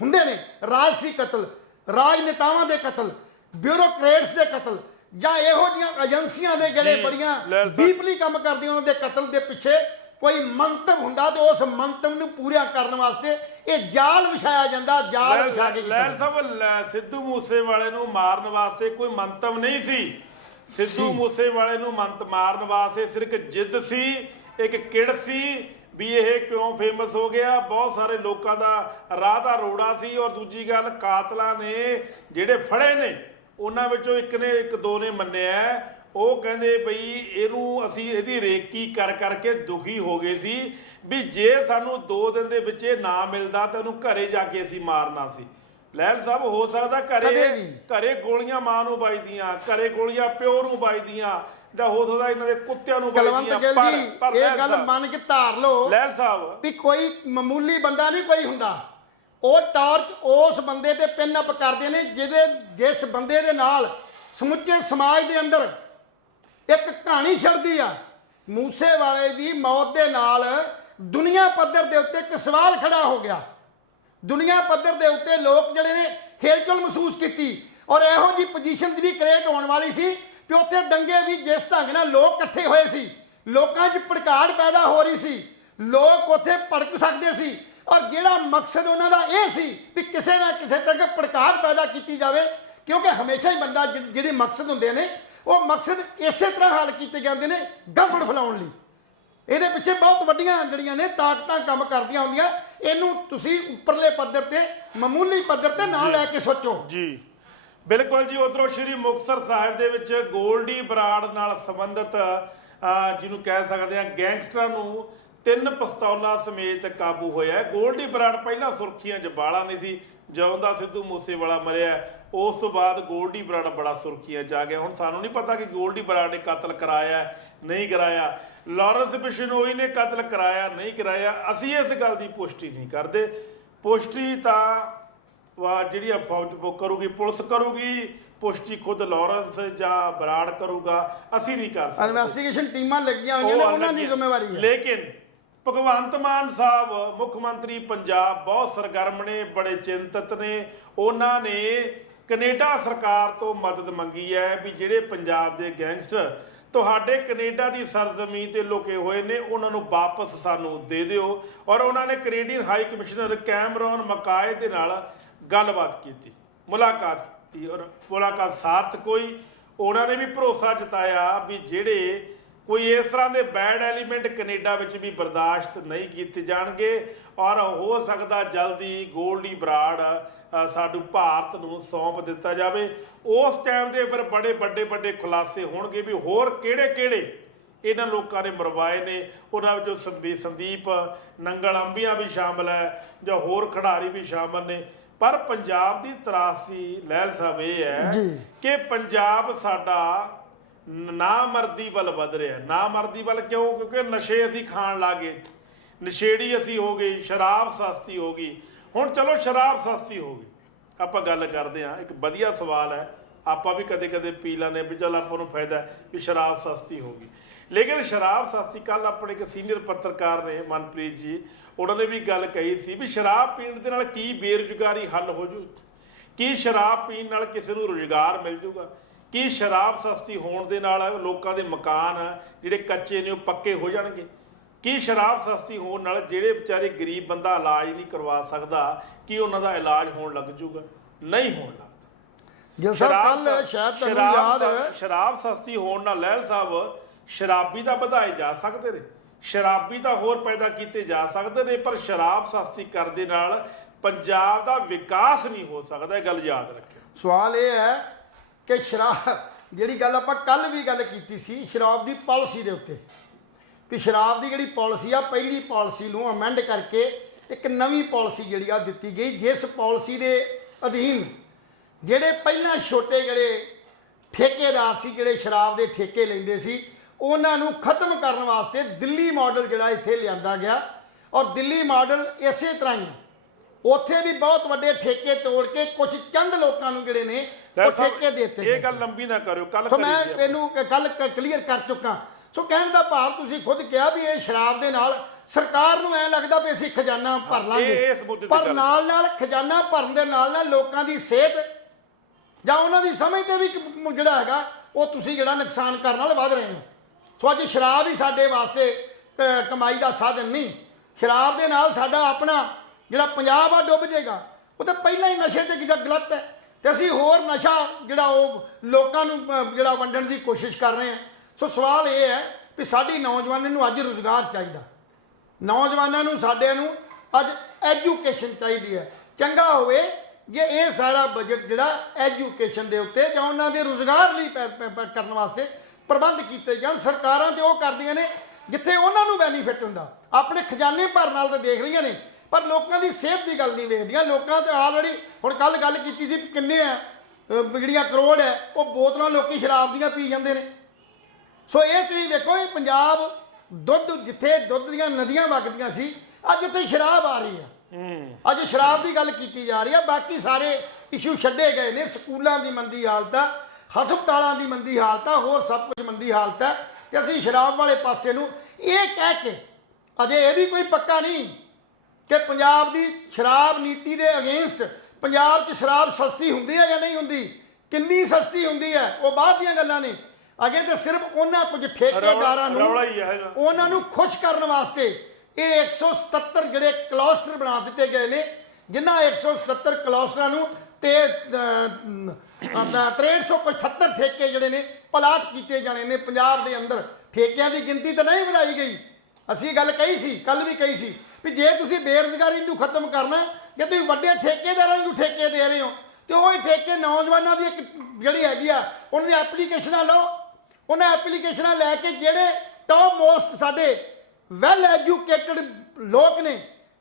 ਹੁੰਦੇ ਨੇ, ਰਾਜਸੀ ਕਤਲ, ਰਾਜਨੇਤਾਵਾਂ ਦੇ ਕਤਲ, ਬਿਊਰੋਕਰੇਟਸ ਦੇ ਕਤਲ, ਜਾਂ ਇਹੋ ਜਿਹੀਆਂ ਏਜੰਸੀਆਂ ਦੇ ਜਿਹੜੇ ਬੜੀਆਂ ਡੀਪਲੀ ਕੰਮ ਕਰਦੀਆਂ ਉਹਨਾਂ ਦੇ ਕਤਲ ਦੇ ਪਿੱਛੇ ਕੋਈ ਮੰਤਵ ਹੁੰਦਾ, ਤੇ ਉਸ ਮੰਤਵ ਨੂੰ ਪੂਰਾ ਕਰਨ ਵਾਸਤੇ ਇਹ ਜਾਲ ਵਿਛਾਇਆ ਜਾਂਦਾ, ਜਾਲ ਵਿਛਾ ਕੇ। ਲੈਲ ਸਾਹਿਬ, ਸਿੱਧੂ ਮੂਸੇਵਾਲੇ ਨੂੰ ਮਾਰਨ ਵਾਸਤੇ ਕੋਈ ਮੰਤਵ ਨਹੀਂ ਸੀ। ਸਿੱਧੂ ਮੂਸੇਵਾਲੇ ਨੂੰ ਮਾਰਨ ਵਾਸਤੇ ਸਿਰਫ ਜਿੱਦ ਸੀ, ਇੱਕ ਕਿੜ ਸੀ ਵੀ ਇਹ ਕਿਉਂ ਫੇਮਸ ਹੋ ਗਿਆ। ਬਹੁਤ ਸਾਰੇ ਲੋਕਾਂ ਦਾ ਰਾਹ ਦਾ ਰੋੜਾ ਸੀ। ਔਰ ਦੂਜੀ ਗੱਲ, ਕਾਤਲਾਂ ਨੇ ਜਿਹੜੇ ਫੜੇ ਨੇ ਉਹਨਾਂ ਵਿੱਚੋਂ ਇੱਕ ਦੋ ਨੇ ਮੰਨਿਆ, ਉਹ ਕਹਿੰਦੇ ਬਈ ਇਹਨੂੰ ਅਸੀਂ ਇਹਦੀ ਰੇਕੀ ਕਰ ਕਰਕੇ ਦੁਖੀ ਹੋ ਗਏ ਸੀ ਵੀ ਜੇ ਸਾਨੂੰ 2 ਦਿਨ ਦੇ ਵਿੱਚ ਇਹ ਨਾ ਮਿਲਦਾ ਤਾਂ ਉਹਨੂੰ ਘਰੇ ਜਾ ਕੇ ਅਸੀਂ ਮਾਰਨਾ ਸੀ। ਲਹਿਲ ਸਾਹਿਬ, ਹੋ ਸਕਦਾ ਘਰੇ ਗੋਲੀਆਂ ਮਾਂ ਨੂੰ ਵੱਜਦੀਆਂ, ਘਰੇ ਗੋਲੀਆਂ ਪਿਓ ਨੂੰ ਵੱਜਦੀਆਂ, ਜਾਂ ਹੋ ਸਕਦਾ ਇਹਨਾਂ ਦੇ ਕੁੱਤਿਆਂ ਨੂੰ ਕਲਵੰਤ ਗਿੱਲ ਜੀ ਇਹ ਗੱਲ ਮੰਨ ਕੇ ਧਾਰ ਲਓ ਲਹਿਲ ਸਾਹਿਬ ਵੀ ਕੋਈ ਮਾਮੂਲੀ ਬੰਦਾ ਨਹੀਂ ਕੋਈ ਹੁੰਦਾ, ਉਹ ਟਾਰਚ ਉਸ ਬੰਦੇ ਤੇ ਪਿੰਨ ਅਪ ਕਰਦੇ ਨੇ ਜਿਸ ਬੰਦੇ ਦੇ ਨਾਲ ਸਮੁੱਚੇ ਸਮਾਜ ਦੇ ਅੰਦਰ ਇੱਕ ਕਹਾਣੀ ਛਿੜਦੀ ਆ। ਮੂਸੇਵਾਲੇ ਦੀ ਮੌਤ ਦੇ ਨਾਲ ਦੁਨੀਆ ਪੱਧਰ ਦੇ ਉੱਤੇ ਇੱਕ ਸਵਾਲ ਖੜਾ ਹੋ ਗਿਆ। ਦੁਨੀਆ ਪੱਧਰ ਦੇ ਉੱਤੇ ਲੋਕ ਜਿਹੜੇ ਨੇ ਹੇਲਚਲ ਮਹਿਸੂਸ ਕੀਤੀ ਔਰ ਇਹੋ ਜੀ ਪੋਜੀਸ਼ਨ ਵੀ ਕ੍ਰੀਏਟ ਹੋਣ ਵਾਲੀ ਸੀ ਕਿ ਉੱਥੇ ਦੰਗੇ ਵੀ ਜਿਸ ਢੰਗ ਨਾਲ ਲੋਕ ਇਕੱਠੇ ਹੋਏ ਸੀ, ਲੋਕਾਂ 'ਚ ਭੜਕਾੜ ਪੈਦਾ ਹੋ ਰਹੀ ਸੀ, ਲੋਕ ਉੱਥੇ ਭੜਕ ਸਕਦੇ ਸੀ ਔਰ ਜਿਹੜਾ ਮਕਸਦ ਉਹਨਾਂ ਦਾ ਇਹ ਸੀ ਵੀ ਕਿਸੇ ਨਾ ਕਿਸੇ ਤੱਕ ਭੜਕਾੜ ਪੈਦਾ ਕੀਤੀ ਜਾਵੇ, ਕਿਉਂਕਿ ਹਮੇਸ਼ਾ ਹੀ ਬੰਦਾ ਜਿਹੜੇ ਮਕਸਦ ਹੁੰਦੇ ਨੇ ਉਹ ਮਕਸਦ ਇਸੇ ਤਰ੍ਹਾਂ ਹੱਲ ਕੀਤੇ ਜਾਂਦੇ ਨੇ ਗੜਬੜ ਫੈਲਾਉਣ ਲਈ। ਇਹਦੇ ਪਿੱਛੇ ਬਹੁਤ ਵੱਡੀਆਂ ਜਿਹੜੀਆਂ ਨੇ ਤਾਕਤਾਂ ਕੰਮ ਕਰਦੀਆਂ ਹੁੰਦੀਆਂ। ਇਹਨੂੰ ਤੁਸੀਂ ਉੱਪਰਲੇ ਪੱਧਰ ਤੇ ਮਾਮੂਲੀ ਪੱਧਰ ਤੇ ਨਾ ਲੈ ਕੇ ਸੋਚੋ ਜੀ। ਬਿਲਕੁਲ ਜੀ। ਉਧਰੋਂ ਸ਼੍ਰੀ ਮੁਕਤਸਰ ਸਾਹਿਬ ਦੇ ਵਿੱਚ ਗੋਲਡੀ ਬਰਾੜ ਨਾਲ ਸੰਬੰਧਿਤ ਜਿਹਨੂੰ ਕਹਿ ਸਕਦੇ ਆ ਗੈਂਗਸਟਰਾਂ ਨੂੰ 3 ਪਿਸਤੌਲਾਂ ਸਮੇਤ ਕਾਬੂ ਹੋਇਆ। ਗੋਲਡੀ ਬਰਾੜ ਪਹਿਲਾਂ ਸੁਰਖੀਆਂ 'ਚ ਬਾਲਾ ਨਹੀਂ ਸੀ, ਜਦੋਂ ਦਾ ਸਿੱਧੂ ਮੂਸੇਵਾਲਾ ਮਰਿਆ ਉਸ ਤੋਂ ਬਾਅਦ ਗੋਲਡੀ ਬਰਾੜ ਬੜਾ ਸੁਰਖੀਆਂ 'ਚ ਆ ਗਿਆ। ਹੁਣ ਸਾਨੂੰ ਨਹੀਂ ਪਤਾ ਕਿ ਗੋਲਡੀ ਬਰਾੜ ਨੇ ਕਤਲ ਕਰਾਇਆ ਨਹੀਂ ਕਰਾਇਆ, ਲਾਰੈਂਸ ਬਿਸ਼ਨੋਈ ਨੇ ਕਤਲ ਕਰਾਇਆ ਨਹੀਂ ਕਰਾਇਆ, ਅਸੀਂ ਇਸ ਗੱਲ ਦੀ ਪੁਸ਼ਟੀ ਨਹੀਂ ਕਰਦੇ। ਪੁਸ਼ਟੀ ਤਾਂ ਜਿਹੜੀ ਆ ਫੌਜ ਕਰੂਗੀ, ਪੁਲਿਸ ਕਰੂਗੀ, ਪੁਸ਼ਟੀ ਖੁਦ ਲਾਰੈਂਸ ਜਾਂ ਬਰਾੜ ਕਰੂਗਾ, ਅਸੀਂ ਨਹੀਂ ਕਰ ਸਕਦੇ। ਇਨਵੈਸਟੀਗੇਸ਼ਨ ਟੀਮਾਂ ਲੱਗੀਆਂ ਹੋਈਆਂ ਨੇ, ਉਹਨਾਂ ਦੀ ਜ਼ਿੰਮੇਵਾਰੀ ਹੈ। ਲੇਕਿਨ ਭਗਵੰਤ ਮਾਨ ਸਾਹਿਬ ਮੁੱਖ ਮੰਤਰੀ ਪੰਜਾਬ ਬਹੁਤ ਸਰਗਰਮ ਨੇ, ਬੜੇ ਚਿੰਤਤ ਨੇ। ਉਹਨਾਂ ਨੇ ਕੈਨੇਡਾ ਸਰਕਾਰ ਤੋਂ ਮਦਦ ਮੰਗੀ ਹੈ ਵੀ ਜਿਹੜੇ ਪੰਜਾਬ ਦੇ ਗੈਂਗਸਟਰ ਤੁਹਾਡੇ ਕੈਨੇਡਾ ਦੀ ਸਰਜ਼ਮੀਨ ਤੇ ਲੁਕੇ ਹੋਏ ਨੇ ਉਹਨਾਂ ਨੂੰ ਵਾਪਸ ਸਾਨੂੰ ਦੇ ਦਿਓ। ਔਰ ਉਹਨਾਂ ਨੇ ਕੈਨੇਡੀਅਨ ਹਾਈ ਕਮਿਸ਼ਨਰ ਕੈਮਰੋਨ ਮਕਾਏ ਦੇ ਨਾਲ ਗੱਲਬਾਤ ਕੀਤੀ, ਮੁਲਾਕਾਤ ਕੀਤੀ ਔਰ ਮੁਲਾਕਾਤ ਸਾਰਥਕ ਹੋਈ। ਉਹਨਾਂ ਨੇ ਵੀ ਭਰੋਸਾ ਜਤਾਇਆ ਵੀ ਜਿਹੜੇ ਕੋਈ ਇਸ ਤਰ੍ਹਾਂ ਦੇ ਬੈਡ ਐਲੀਮੈਂਟ ਕੈਨੇਡਾ ਵਿੱਚ ਵੀ ਬਰਦਾਸ਼ਤ ਨਹੀਂ ਕੀਤੇ ਜਾਣਗੇ ਔਰ ਹੋ ਸਕਦਾ ਜਲਦੀ ਗੋਲਡੀ ਬਰਾੜ ਸਾਨੂੰ ਭਾਰਤ ਨੂੰ ਸੌਂਪ ਦਿੱਤਾ ਜਾਵੇ। ਉਸ ਟਾਈਮ ਦੇ ਫਿਰ ਬੜੇ ਵੱਡੇ ਖੁਲਾਸੇ ਹੋਣਗੇ ਵੀ ਹੋਰ ਕਿਹੜੇ ਇਹਨਾਂ ਲੋਕਾਂ ਨੇ ਮਰਵਾਏ ਨੇ। ਉਹਨਾਂ ਵਿੱਚੋਂ ਸੰਦੀਪ ਨੰਗਲ ਅੰਬੀਆਂ ਵੀ ਸ਼ਾਮਲ ਹੈ ਜਾਂ ਹੋਰ ਖਿਡਾਰੀ ਵੀ ਸ਼ਾਮਲ ਨੇ। ਪਰ ਪੰਜਾਬ ਦੀ ਤਰਾਸਦੀ ਲਹਿਲ ਸਾਹਿਬ ਇਹ ਹੈ ਕਿ ਪੰਜਾਬ ਸਾਡਾ ਨਾਮਰਦੀ ਵੱਲ ਵਧ ਰਿਹਾ। ਨਾਮਰਦੀ ਵੱਲ ਕਿਉਂ? ਕਿਉਂਕਿ ਨਸ਼ੇ ਅਸੀਂ ਖਾਣ ਲੱਗੇ, ਨਸ਼ੇੜੀ ਅਸੀਂ ਹੋ ਗਏ, ਸ਼ਰਾਬ ਸਸਤੀ ਹੋ ਗਈ। ਹੁਣ ਚਲੋ ਸ਼ਰਾਬ ਸਸਤੀ ਹੋ ਗਈ, ਆਪਾਂ ਗੱਲ ਕਰਦੇ ਹਾਂ, ਇੱਕ ਵਧੀਆ ਸਵਾਲ ਹੈ, ਆਪਾਂ ਵੀ ਕਦੇ ਪੀ ਲੈਂਦੇ ਵੀ ਚੱਲ ਆਪਾਂ ਨੂੰ ਫਾਇਦਾ ਵੀ ਸ਼ਰਾਬ ਸਸਤੀ ਹੋ ਗਈ। ਲੇਕਿਨ ਸ਼ਰਾਬ ਸਸਤੀ, ਕੱਲ੍ਹ ਆਪਣੇ ਇੱਕ ਸੀਨੀਅਰ ਪੱਤਰਕਾਰ ਨੇ ਮਨਪ੍ਰੀਤ ਜੀ, ਉਹਨਾਂ ਨੇ ਵੀ ਗੱਲ ਕਹੀ ਸੀ ਵੀ ਸ਼ਰਾਬ ਪੀਣ ਦੇ ਨਾਲ ਕੀ ਬੇਰੁਜ਼ਗਾਰੀ ਹੱਲ ਹੋ ਜੂ, ਕੀ ਸ਼ਰਾਬ ਪੀਣ ਨਾਲ ਕਿਸੇ ਨੂੰ ਰੁਜ਼ਗਾਰ ਮਿਲ ਜੂਗਾ, ਕੀ ਸ਼ਰਾਬ ਸਸਤੀ ਹੋਣ ਦੇ ਨਾਲ ਲੋਕਾਂ ਦੇ ਮਕਾਨ ਜਿਹੜੇ ਕੱਚੇ ਨੇ ਉਹ ਪੱਕੇ ਹੋ ਜਾਣਗੇ, ਕੀ ਸ਼ਰਾਬ ਸਸਤੀ ਹੋਣ ਨਾਲ ਜਿਹੜੇ ਵਿਚਾਰੇ ਗਰੀਬ ਬੰਦਾ ਇਲਾਜ ਨਹੀਂ ਕਰਵਾ ਸਕਦਾ ਕੀ ਉਹਨਾਂ ਦਾ ਇਲਾਜ ਹੋਣ ਲੱਗ ਜੂਗਾ? ਨਹੀਂ ਹੋਣ ਲੱਗਦਾ। ਸ਼ਰਾਬ ਸਸਤੀ ਹੋਣ ਨਾਲ ਲਹਿਲ ਸਾਹਿਬ ਸ਼ਰਾਬੀ ਤਾਂ ਵਧਾਏ ਜਾ ਸਕਦੇ ਨੇ, ਸ਼ਰਾਬੀ ਤਾਂ ਹੋਰ ਪੈਦਾ ਕੀਤੇ ਜਾ ਸਕਦੇ ਨੇ, ਪਰ ਸ਼ਰਾਬ ਸਸਤੀ ਕਰਨ ਦੇ ਨਾਲ ਪੰਜਾਬ ਦਾ ਵਿਕਾਸ ਨਹੀਂ ਹੋ ਸਕਦਾ। ਇਹ ਗੱਲ ਯਾਦ ਰੱਖਿਓ। ਸਵਾਲ ਇਹ ਹੈ ਕਿ ਸ਼ਰਾਬ ਜਿਹੜੀ ਗੱਲ ਆਪਾਂ ਕੱਲ ਵੀ ਗੱਲ ਕੀਤੀ ਸੀ ਸ਼ਰਾਬ ਦੀ ਪਾਲਿਸੀ ਦੇ ਉੱਤੇ, ਵੀ ਸ਼ਰਾਬ ਦੀ ਜਿਹੜੀ ਪਾਲਿਸੀ ਆ ਪਹਿਲੀ ਪਾਲਿਸੀ ਨੂੰ ਅਮੈਂਡ ਕਰਕੇ ਇੱਕ ਨਵੀਂ ਪਾਲਿਸੀ ਜਿਹੜੀ ਆ ਦਿੱਤੀ ਗਈ, ਜਿਸ ਪਾਲਿਸੀ ਦੇ ਅਧੀਨ ਜਿਹੜੇ ਪਹਿਲਾਂ ਛੋਟੇ ਜਿਹੜੇ ਠੇਕੇਦਾਰ ਸੀ, ਜਿਹੜੇ ਸ਼ਰਾਬ ਦੇ ਠੇਕੇ ਲੈਂਦੇ ਸੀ, ਉਹਨਾਂ ਨੂੰ ਖਤਮ ਕਰਨ ਵਾਸਤੇ ਦਿੱਲੀ ਮਾਡਲ ਜਿਹੜਾ ਇੱਥੇ ਲਿਆਂਦਾ ਗਿਆ। ਔਰ ਦਿੱਲੀ ਮਾਡਲ ਇਸੇ ਤਰ੍ਹਾਂ ਹੀ ਉੱਥੇ ਵੀ ਬਹੁਤ ਵੱਡੇ ਠੇਕੇ ਤੋੜ ਕੇ ਕੁਝ ਚੰਦ ਲੋਕਾਂ ਨੂੰ ਜਿਹੜੇ ਨੇ ਉਹ ਠੇਕੇ ਦੇ ਦਿੱਤੇ। ਇਹ ਗੱਲ ਲੰਬੀ ਨਾ ਕਰਿਓ, ਕੱਲ ਸੋ ਮੈਂ ਇਹਨੂੰ ਗੱਲ ਕਲੀਅਰ ਕਰ ਚੁੱਕਾ। ਸੋ ਕਹਿਣ ਦਾ ਭਾਵ ਤੁਸੀਂ ਖੁਦ ਕਿਹਾ ਵੀ ਇਹ ਸ਼ਰਾਬ ਦੇ ਨਾਲ ਸਰਕਾਰ ਨੂੰ ਐਂ ਲੱਗਦਾ ਵੀ ਅਸੀਂ ਖਜ਼ਾਨਾ ਭਰ ਲਾਂਗੇ, ਪਰ ਨਾਲ ਖਜ਼ਾਨਾ ਭਰਨ ਦੇ ਨਾਲ ਲੋਕਾਂ ਦੀ ਸਿਹਤ ਜਾਂ ਉਹਨਾਂ ਦੀ ਸਮਝ ਤੇ ਵੀ ਜਿਹੜਾ ਹੈਗਾ ਉਹ ਤੁਸੀਂ ਜਿਹੜਾ ਨੁਕਸਾਨ ਕਰਨ ਨਾਲ ਵੱਧ ਰਹੇ ਹੋ। ਸੋ ਅੱਜ ਸ਼ਰਾਬ ਹੀ ਸਾਡੇ ਵਾਸਤੇ ਕਮਾਈ ਦਾ ਸਾਧਨ ਨਹੀਂ। ਸ਼ਰਾਬ ਦੇ ਨਾਲ ਸਾਡਾ ਆਪਣਾ ਜਿਹੜਾ ਪੰਜਾਬ ਆ ਡੁੱਬ ਜਾਏਗਾ। ਉਹ ਤਾਂ ਪਹਿਲਾਂ ਹੀ ਨਸ਼ੇ 'ਚ ਗਲਤ ਹੈ ਤੇ ਅਸੀਂ ਹੋਰ ਨਸ਼ਾ ਜਿਹੜਾ ਉਹ ਲੋਕਾਂ ਨੂੰ ਜਿਹੜਾ ਵੰਡਣ ਦੀ ਕੋਸ਼ਿਸ਼ ਕਰ ਰਹੇ ਹਾਂ। ਸੋ ਸਵਾਲ ਇਹ ਹੈ ਵੀ ਸਾਡੀ ਨੌਜਵਾਨਾਂ ਨੂੰ ਅੱਜ ਰੁਜ਼ਗਾਰ ਚਾਹੀਦਾ, ਨੌਜਵਾਨਾਂ ਨੂੰ ਸਾਡੇ ਨੂੰ ਅੱਜ ਐਜੂਕੇਸ਼ਨ ਚਾਹੀਦੀ ਹੈ। ਚੰਗਾ ਹੋਵੇ ਜੇ ਇਹ ਸਾਰਾ ਬਜਟ ਜਿਹੜਾ ਐਜੂਕੇਸ਼ਨ ਦੇ ਉੱਤੇ ਜਾਂ ਉਹਨਾਂ ਦੇ ਰੁਜ਼ਗਾਰ ਲਈ ਕਰਨ ਵਾਸਤੇ ਪ੍ਰਬੰਧ ਕੀਤੇ ਜਾਣ। ਸਰਕਾਰਾਂ ਤੇ ਉਹ ਕਰਦੀਆਂ ਨੇ ਜਿੱਥੇ ਉਹਨਾਂ ਨੂੰ ਬੈਨੀਫਿਟ ਹੁੰਦਾ, ਆਪਣੇ ਖਜ਼ਾਨੇ ਭਰਨ ਨਾਲ ਤਾਂ ਦੇਖ ਰਹੀਆਂ ਨੇ, ਪਰ ਲੋਕਾਂ ਦੀ ਸਿਹਤ ਦੀ ਗੱਲ ਨਹੀਂ ਵੇਖਦੀਆਂ। ਲੋਕਾਂ ਤੇ ਆਲਰੇਡੀ ਹੁਣ ਕੱਲ ਗੱਲ ਕੀਤੀ ਸੀ ਕਿੰਨੇ ਆ ਜਿਹੜੀਆਂ ਕਰੋੜ ਹੈ ਉਹ ਬੋਤਲਾਂ ਲੋਕੀ ਸ਼ਰਾਬ ਦੀਆਂ ਪੀ ਜਾਂਦੇ ਨੇ। ਸੋ ਇਹ ਤੁਸੀਂ ਵੇਖੋ, ਇਹ ਪੰਜਾਬ ਦੁੱਧ, ਜਿੱਥੇ ਦੁੱਧ ਦੀਆਂ ਨਦੀਆਂ ਵਗਦੀਆਂ ਸੀ, ਅੱਜ ਉੱਥੇ ਸ਼ਰਾਬ ਆ ਰਹੀ ਆ। ਅੱਜ ਸ਼ਰਾਬ ਦੀ ਗੱਲ ਕੀਤੀ ਜਾ ਰਹੀ ਆ। ਬਾਕੀ ਸਾਰੇ ਇਸ਼ੂ ਛੱਡੇ ਗਏ ਨੇ। ਸਕੂਲਾਂ ਦੀ ਮੰਦੀ ਹਾਲਤ ਆ, ਹਸਪਤਾਲਾਂ ਦੀ ਮੰਦੀ ਹਾਲਤ ਆ, ਹੋਰ ਸਭ ਕੁਝ ਮੰਦੀ ਹਾਲਤ ਹੈ। ਤੇ ਅਸੀਂ ਸ਼ਰਾਬ ਵਾਲੇ ਪਾਸੇ ਨੂੰ ਇਹ ਕਹਿ ਕੇ, ਅਜੇ ਇਹ ਵੀ ਕੋਈ ਪੱਕਾ ਨਹੀਂ ਕਿ ਪੰਜਾਬ ਦੀ ਸ਼ਰਾਬ ਨੀਤੀ ਦੇ ਅਗੇਂਸਟ ਪੰਜਾਬ 'ਚ ਸ਼ਰਾਬ ਸਸਤੀ ਹੁੰਦੀ ਹੈ ਜਾਂ ਨਹੀਂ ਹੁੰਦੀ, ਕਿੰਨੀ ਸਸਤੀ ਹੁੰਦੀ ਹੈ, ਉਹ ਬਾਅਦ ਦੀਆਂ ਗੱਲਾਂ ਨੇ। ਅਗੇ ਤੇ ਸਿਰਫ ਉਹਨਾਂ ਕੁਝ ਠੇਕੇਦਾਰਾਂ ਨੂੰ, ਉਹਨਾਂ ਨੂੰ ਖੁਸ਼ ਕਰਨ ਵਾਸਤੇ ਇਹ 177 ਜਿਹੜੇ ਕਲਸਟਰ ਬਣਾ ਦਿੱਤੇ ਗਏ ਨੇ, ਜਿਨ੍ਹਾਂ 177 ਕਲਸਟਰਾਂ ਨੂੰ ਤੇ 6378 ਠੇਕੇ ਜਿਹੜੇ ਨੇ ਪਲਾਟ ਕੀਤੇ ਜਾਣੇ ਨੇ ਪੰਜਾਬ ਦੇ ਅੰਦਰ। ਠੇਕਿਆਂ ਦੀ ਗਿਣਤੀ ਤਾਂ ਨਹੀਂ ਵਧਾਈ ਗਈ। ਅਸੀਂ ਗੱਲ ਕਹੀ ਸੀ, ਕੱਲ ਵੀ ਕਹੀ ਸੀ, ਵੀ ਜੇ ਤੁਸੀਂ ਬੇਰੁਜ਼ਗਾਰੀ ਨੂੰ ਖਤਮ ਕਰਨਾ, ਜੇ ਤੁਸੀਂ ਵੱਡੇ ਠੇਕੇਦਾਰਾਂ ਨੂੰ ਠੇਕੇ ਦੇ ਰਹੇ ਹੋ, ਤੇ ਉਹ ਠੇਕੇ ਨੌਜਵਾਨਾਂ ਦੀ ਇੱਕ ਜਿਹੜੀ ਹੈਗੀ ਆ, ਉਹਨਾਂ ਦੀ ਐਪਲੀਕੇਸ਼ਨਾਂ ਲਓ। ਉਹਨਾਂ ਐਪਲੀਕੇਸ਼ਨਾਂ ਲੈ ਕੇ ਜਿਹੜੇ ਟੌਪ ਮੋਸਟ ਸਾਡੇ ਵੈਲ ਐਜੂਕੇਟਡ ਲੋਕ ਨੇ,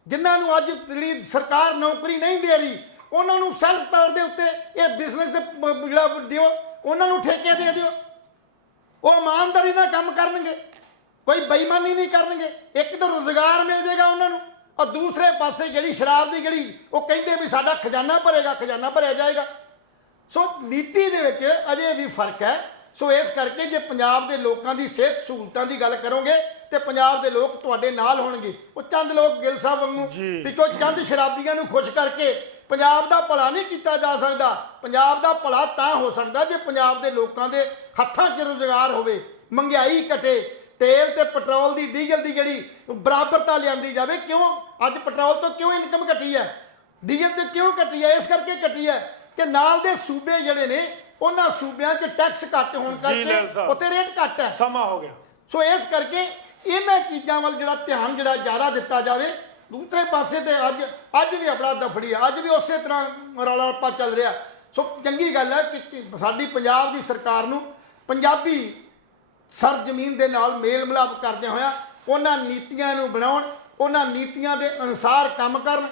ਜਿਨ੍ਹਾਂ ਨੂੰ ਅੱਜ ਜਿਹੜੀ ਸਰਕਾਰ ਨੌਕਰੀ ਨਹੀਂ ਦੇ ਰਹੀ, ਉਹਨਾਂ ਨੂੰ ਸੈਲਫ ਤੌਰ ਦੇ ਉੱਤੇ ਇਹ ਬਿਜ਼ਨਸ ਦੇ ਜਿਹੜਾ ਦਿਓ, ਉਹਨਾਂ ਨੂੰ ਠੇਕੇ ਦੇ ਦਿਓ। ਉਹ ਇਮਾਨਦਾਰੀ ਨਾਲ ਕੰਮ ਕਰਨਗੇ, ਕੋਈ ਬੇਈਮਾਨੀ ਨਹੀਂ ਕਰਨਗੇ। ਇੱਕ ਤਾਂ ਰੁਜ਼ਗਾਰ ਮਿਲ ਜਾਏਗਾ ਉਹਨਾਂ ਨੂੰ, ਔਰ ਦੂਸਰੇ ਪਾਸੇ ਜਿਹੜੀ ਸ਼ਰਾਬ ਦੀ ਜਿਹੜੀ ਉਹ ਕਹਿੰਦੇ ਵੀ ਸਾਡਾ ਖਜ਼ਾਨਾ ਭਰੇਗਾ, ਖਜ਼ਾਨਾ ਭਰਿਆ ਜਾਏਗਾ। ਸੋ ਨੀਤੀ ਦੇ ਵਿੱਚ ਅਜੇ ਵੀ ਫਰਕ ਹੈ। ਸੋ ਇਸ ਕਰਕੇ ਜੇ ਪੰਜਾਬ ਦੇ ਲੋਕਾਂ ਦੀ ਸਿਹਤ ਸਹੂਲਤਾਂ ਦੀ ਗੱਲ ਕਰੋਗੇ ਤੇ ਪੰਜਾਬ ਦੇ ਲੋਕ ਤੁਹਾਡੇ ਨਾਲ ਹੋਣਗੇ। ਉਹ ਚੰਦ ਲੋਕ ਗਿੱਲ ਸਾਹਿਬ ਵਾਂਗੂ ਵੀ ਕੋਈ ਚੰਦ ਸ਼ਰਾਬੀਆਂ ਨੂੰ ਖੁਸ਼ ਕਰਕੇ ਪੰਜਾਬ ਦਾ ਭਲਾ ਨਹੀਂ ਕੀਤਾ ਜਾ ਸਕਦਾ। ਪੰਜਾਬ ਦਾ ਭਲਾ ਤਾਂ ਹੋ ਸਕਦਾ ਜੇ ਪੰਜਾਬ ਦੇ ਲੋਕਾਂ ਦੇ ਹੱਥਾਂ 'ਚ ਰੁਜ਼ਗਾਰ ਹੋਵੇ, ਮਹਿੰਗਾਈ ਘਟੇ, ਤੇਲ ਤੇ ਪੈਟਰੋਲ ਦੀ, ਡੀਜ਼ਲ ਦੀ ਜਿਹੜੀ ਬਰਾਬਰਤਾ ਲਿਆਂਦੀ ਜਾਵੇ। ਕਿਉਂ ਅੱਜ ਪੈਟਰੋਲ ਤੋਂ ਕਿਉਂ ਇਨਕਮ ਘਟੀ ਹੈ, ਡੀਜ਼ਲ ਤੇ ਕਿਉਂ ਘਟੀ ਹੈ? ਇਸ ਕਰਕੇ ਘਟੀ ਹੈ ਕਿ ਨਾਲ ਦੇ ਸੂਬੇ ਜਿਹੜੇ ਨੇ, ਉਹਨਾਂ ਸੂਬਿਆਂ 'ਚ ਟੈਕਸ ਘੱਟ ਹੋਣ ਕਰਕੇ ਉੱਥੇ ਰੇਟ ਘੱਟ ਹੈ, ਸਮਾਂ ਹੋ ਗਿਆ। ਸੋ ਇਸ ਕਰਕੇ ਇਹਨਾਂ ਚੀਜ਼ਾਂ ਵੱਲ ਜਿਹੜਾ ਧਿਆਨ ਜਿਹੜਾ ਜ਼ਿਆਦਾ ਦਿੱਤਾ ਜਾਵੇ। ਦੂਸਰੇ ਪਾਸੇ ਤੇ ਅੱਜ ਵੀ ਆਪਣਾ ਦਫੜੀ ਆ, ਅੱਜ ਵੀ ਉਸੇ ਤਰ੍ਹਾਂ ਰੌਲਾ ਰੱਪਾ ਚੱਲ ਰਿਹਾ। ਸੋ ਚੰਗੀ ਗੱਲ ਹੈ ਕਿ ਸਾਡੀ ਪੰਜਾਬ ਦੀ ਸਰਕਾਰ ਨੂੰ ਪੰਜਾਬੀ ਸਰਜ਼ਮੀਨ ਦੇ ਨਾਲ ਮੇਲ ਮਿਲਾਪ ਕਰਦਿਆਂ ਹੋਇਆ ਉਹਨਾਂ ਨੀਤੀਆਂ ਨੂੰ ਬਣਾਉਣ, ਉਹਨਾਂ ਨੀਤੀਆਂ ਦੇ ਅਨੁਸਾਰ ਕੰਮ ਕਰਨ,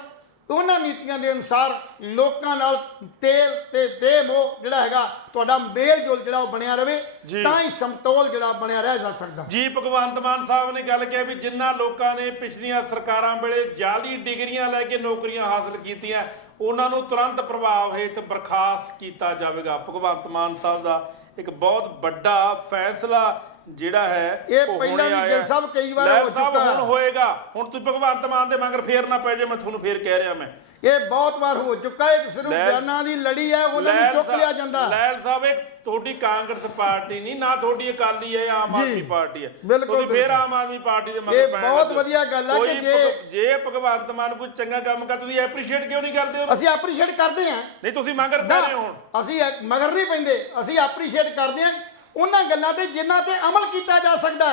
ਉਹਨਾਂ ਨੀਤੀਆਂ ਦੇ ਅਨੁਸਾਰ ਲੋਕਾਂ ਨਾਲ ਤੇਲ ਤੇ ਦੇਹ ਮੋਹ ਜਿਹੜਾ ਹੈਗਾ ਤੁਹਾਡਾ ਮੇਲ ਜੋਲ ਜਿਹੜਾ ਉਹ ਬਣਿਆ ਰਵੇ, ਤਾਂ ਹੀ ਸਮਤੋਲ ਜਿਹੜਾ ਬਣਿਆ ਰਹਿ ਜਾ ਸਕਦਾ। ਜੀ ਭਗਵੰਤ ਮਾਨ ਸਾਹਿਬ ਨੇ ਗੱਲ ਕਿਹਾ ਵੀ ਜਿਨ੍ਹਾਂ ਲੋਕਾਂ ਨੇ ਪਿਛਲੀਆਂ ਸਰਕਾਰਾਂ ਵੇਲੇ ਜਾਲੀ ਡਿਗਰੀਆਂ ਲੈ ਕੇ ਨੌਕਰੀਆਂ ਹਾਸਲ ਕੀਤੀਆਂ, ਉਹਨਾਂ ਨੂੰ ਤੁਰੰਤ ਪ੍ਰਭਾਵ ਹੇਠ ਬਰਖਾਸਤ ਕੀਤਾ ਜਾਵੇਗਾ। ਭਗਵੰਤ ਮਾਨ ਸਾਹਿਬ ਦਾ ਇੱਕ ਬਹੁਤ ਵੱਡਾ ਫੈਸਲਾ ਜਿਹੜਾ ਹੈ ਇਹ ਪਹਿਲਾਂ ਵੀ ਗਿੱਲ ਸਾਹਿਬ ਕਈ ਵਾਰ ਹੋ ਚੁੱਕਾ ਹੈ। ਹੁਣ ਹੋਏਗਾ। ਹੁਣ ਤੁਸੀਂ ਭਗਵੰਤ ਮਾਨ ਦੇ ਮਗਰ ਫੇਰ ਨਾ ਪੈ ਜਾਏ, ਮੈਂ ਤੁਹਾਨੂੰ ਫੇਰ ਕਹਿ ਰਿਹਾ। ਮੈਂ ਇਹ ਬਹੁਤ ਵਾਰ ਹੋ ਚੁੱਕਾ ਹੈ। ਸਿਰਫ ਬਿਆਨਾਂ ਦੀ ਲੜੀ ਹੈ, ਉਹਨਾਂ ਨੂੰ ਚੁੱਕ ਲਿਆ ਜਾਂਦਾ। ਲੈਲ ਸਾਹਿਬ, ਇਹ ਤੁਹਾਡੀ ਕਾਂਗਰਸ ਪਾਰਟੀ ਨਹੀਂ, ਨਾ ਤੁਹਾਡੀ ਅਕਾਲੀ ਹੈ, ਆਮ ਆਦਮੀ ਪਾਰਟੀ ਹੈ। ਤੁਸੀਂ ਫੇਰ ਆਮ ਆਦਮੀ ਪਾਰਟੀ ਦੇ ਮਗਰ ਪੈ ਬਹੁਤ ਵਧੀਆ ਗੱਲ ਹੈ ਕਿ ਜੇ ਭਗਵੰਤ ਮਾਨ ਕੋਈ ਚੰਗਾ ਕੰਮ ਕਰ, ਤੁਸੀਂ ਐਪਰੀਸ਼ੀਏਟ ਕਿਉਂ ਨਹੀਂ ਕਰਦੇ ਹੋ? ਅਸੀਂ ਐਪਰੀਸ਼ੀਏਟ ਕਰਦੇ ਹਾਂ। ਨਹੀਂ, ਤੁਸੀਂ ਮਗਰ ਪੈ ਰਹੇ ਹੋ। ਹੁਣ ਅਸੀਂ ਮਗਰ ਨਹੀਂ ਪੈਂਦੇ, ਅਸੀਂ ਐਪਰੀਸ਼ੀਏਟ ਕਰਦੇ ਹਾਂ ਉਹਨਾਂ ਗੱਲਾਂ ਤੇ ਜਿਨ੍ਹਾਂ ਤੇ ਅਮਲ ਕੀਤਾ ਜਾ ਸਕਦਾ,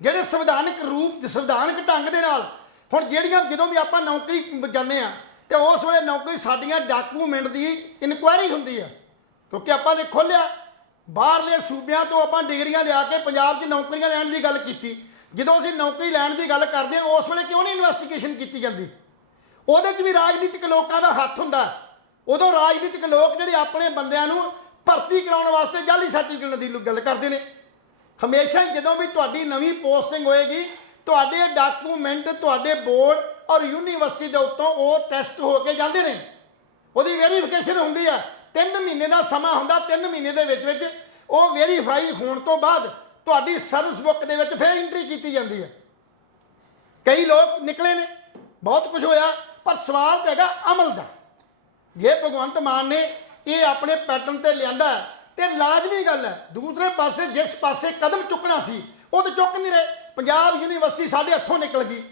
ਜਿਹੜੇ ਸੰਵਿਧਾਨਕ ਰੂਪ, ਸੰਵਿਧਾਨਕ ਢੰਗ ਦੇ ਨਾਲ। ਹੁਣ ਜਿਹੜੀਆਂ ਜਦੋਂ ਵੀ ਆਪਾਂ ਨੌਕਰੀ ਜਾਂਦੇ ਆ ਤੇ ਉਸ ਵੇਲੇ ਨੌਕਰੀ ਸਾਡੀਆਂ ਡਾਕੂਮੈਂਟ ਦੀ ਇਨਕੁਆਇਰੀ ਹੁੰਦੀ ਆ, ਕਿਉਂਕਿ ਆਪਾਂ ਨੇ ਖੋਲ੍ਹਿਆ ਬਾਹਰਲੇ ਸੂਬਿਆਂ ਤੋਂ ਆਪਾਂ ਡਿਗਰੀਆਂ ਲਿਆ ਕੇ ਪੰਜਾਬ 'ਚ ਨੌਕਰੀਆਂ ਲੈਣ ਦੀ ਗੱਲ ਕੀਤੀ। ਜਦੋਂ ਅਸੀਂ ਨੌਕਰੀ ਲੈਣ ਦੀ ਗੱਲ ਕਰਦੇ ਹਾਂ, ਉਸ ਵੇਲੇ ਕਿਉਂ ਨਹੀਂ ਇਨਵੈਸਟੀਗੇਸ਼ਨ ਕੀਤੀ ਜਾਂਦੀ? ਉਹਦੇ 'ਚ ਵੀ ਰਾਜਨੀਤਿਕ ਲੋਕਾਂ ਦਾ ਹੱਥ ਹੁੰਦਾ। ਉਦੋਂ ਰਾਜਨੀਤਿਕ ਲੋਕ ਜਿਹੜੇ ਆਪਣੇ ਬੰਦਿਆਂ ਨੂੰ ਭਰਤੀ ਕਰਾਉਣ ਵਾਸਤੇ ਜਾਲੀ ਸਰਟੀਫਿਕੇਟ ਦੀ ਗੱਲ ਕਰਦੇ ਨੇ। ਹਮੇਸ਼ਾ ਜਦੋਂ ਵੀ ਤੁਹਾਡੀ ਨਵੀਂ ਪੋਸਟਿੰਗ ਹੋਏਗੀ, ਤੁਹਾਡੇ ਡਾਕੂਮੈਂਟ ਤੁਹਾਡੇ ਬੋਰਡ ਔਰ ਯੂਨੀਵਰਸਿਟੀ ਦੇ ਉੱਤੋਂ ਉਹ ਟੈਸਟ ਹੋ ਕੇ ਜਾਂਦੇ ਨੇ, ਉਹਦੀ ਵੈਰੀਫਿਕੇਸ਼ਨ ਹੁੰਦੀ ਆ। 3 ਮਹੀਨੇ ਦਾ ਸਮਾਂ ਹੁੰਦਾ। 3 ਮਹੀਨੇ ਦੇ ਵਿੱਚ ਉਹ ਵੈਰੀਫਾਈ ਹੋਣ ਤੋਂ ਬਾਅਦ ਤੁਹਾਡੀ ਸਰਵਿਸ ਬੁੱਕ ਦੇ ਵਿੱਚ ਫਿਰ ਐਂਟਰੀ ਕੀਤੀ ਜਾਂਦੀ ਹੈ। ਕਈ ਲੋਕ ਨਿਕਲੇ ਨੇ, ਬਹੁਤ ਕੁਝ ਹੋਇਆ, ਪਰ ਸਵਾਲ ਤਾਂ ਹੈਗਾ ਅਮਲ ਦਾ। ਜੇ ਭਗਵੰਤ ਮਾਨ ਨੇ ਇਹ ਆਪਣੇ ਪੈਟਰਨ ਤੇ ਲਿਆਂਦਾ ਤੇ ਲਾਜ਼ਮੀ ਗੱਲ ਹੈ। ਦੂਸਰੇ ਪਾਸੇ ਜਿਸ ਪਾਸੇ ਕਦਮ ਚੁੱਕਣਾ ਸੀ ਉਹ ਤਾਂ ਚੁੱਕ ਨਹੀਂ ਰਹੇ। ਪੰਜਾਬ ਯੂਨੀਵਰਸਿਟੀ ਸਾਡੇ ਹੱਥੋਂ ਨਿਕਲ ਗਈ।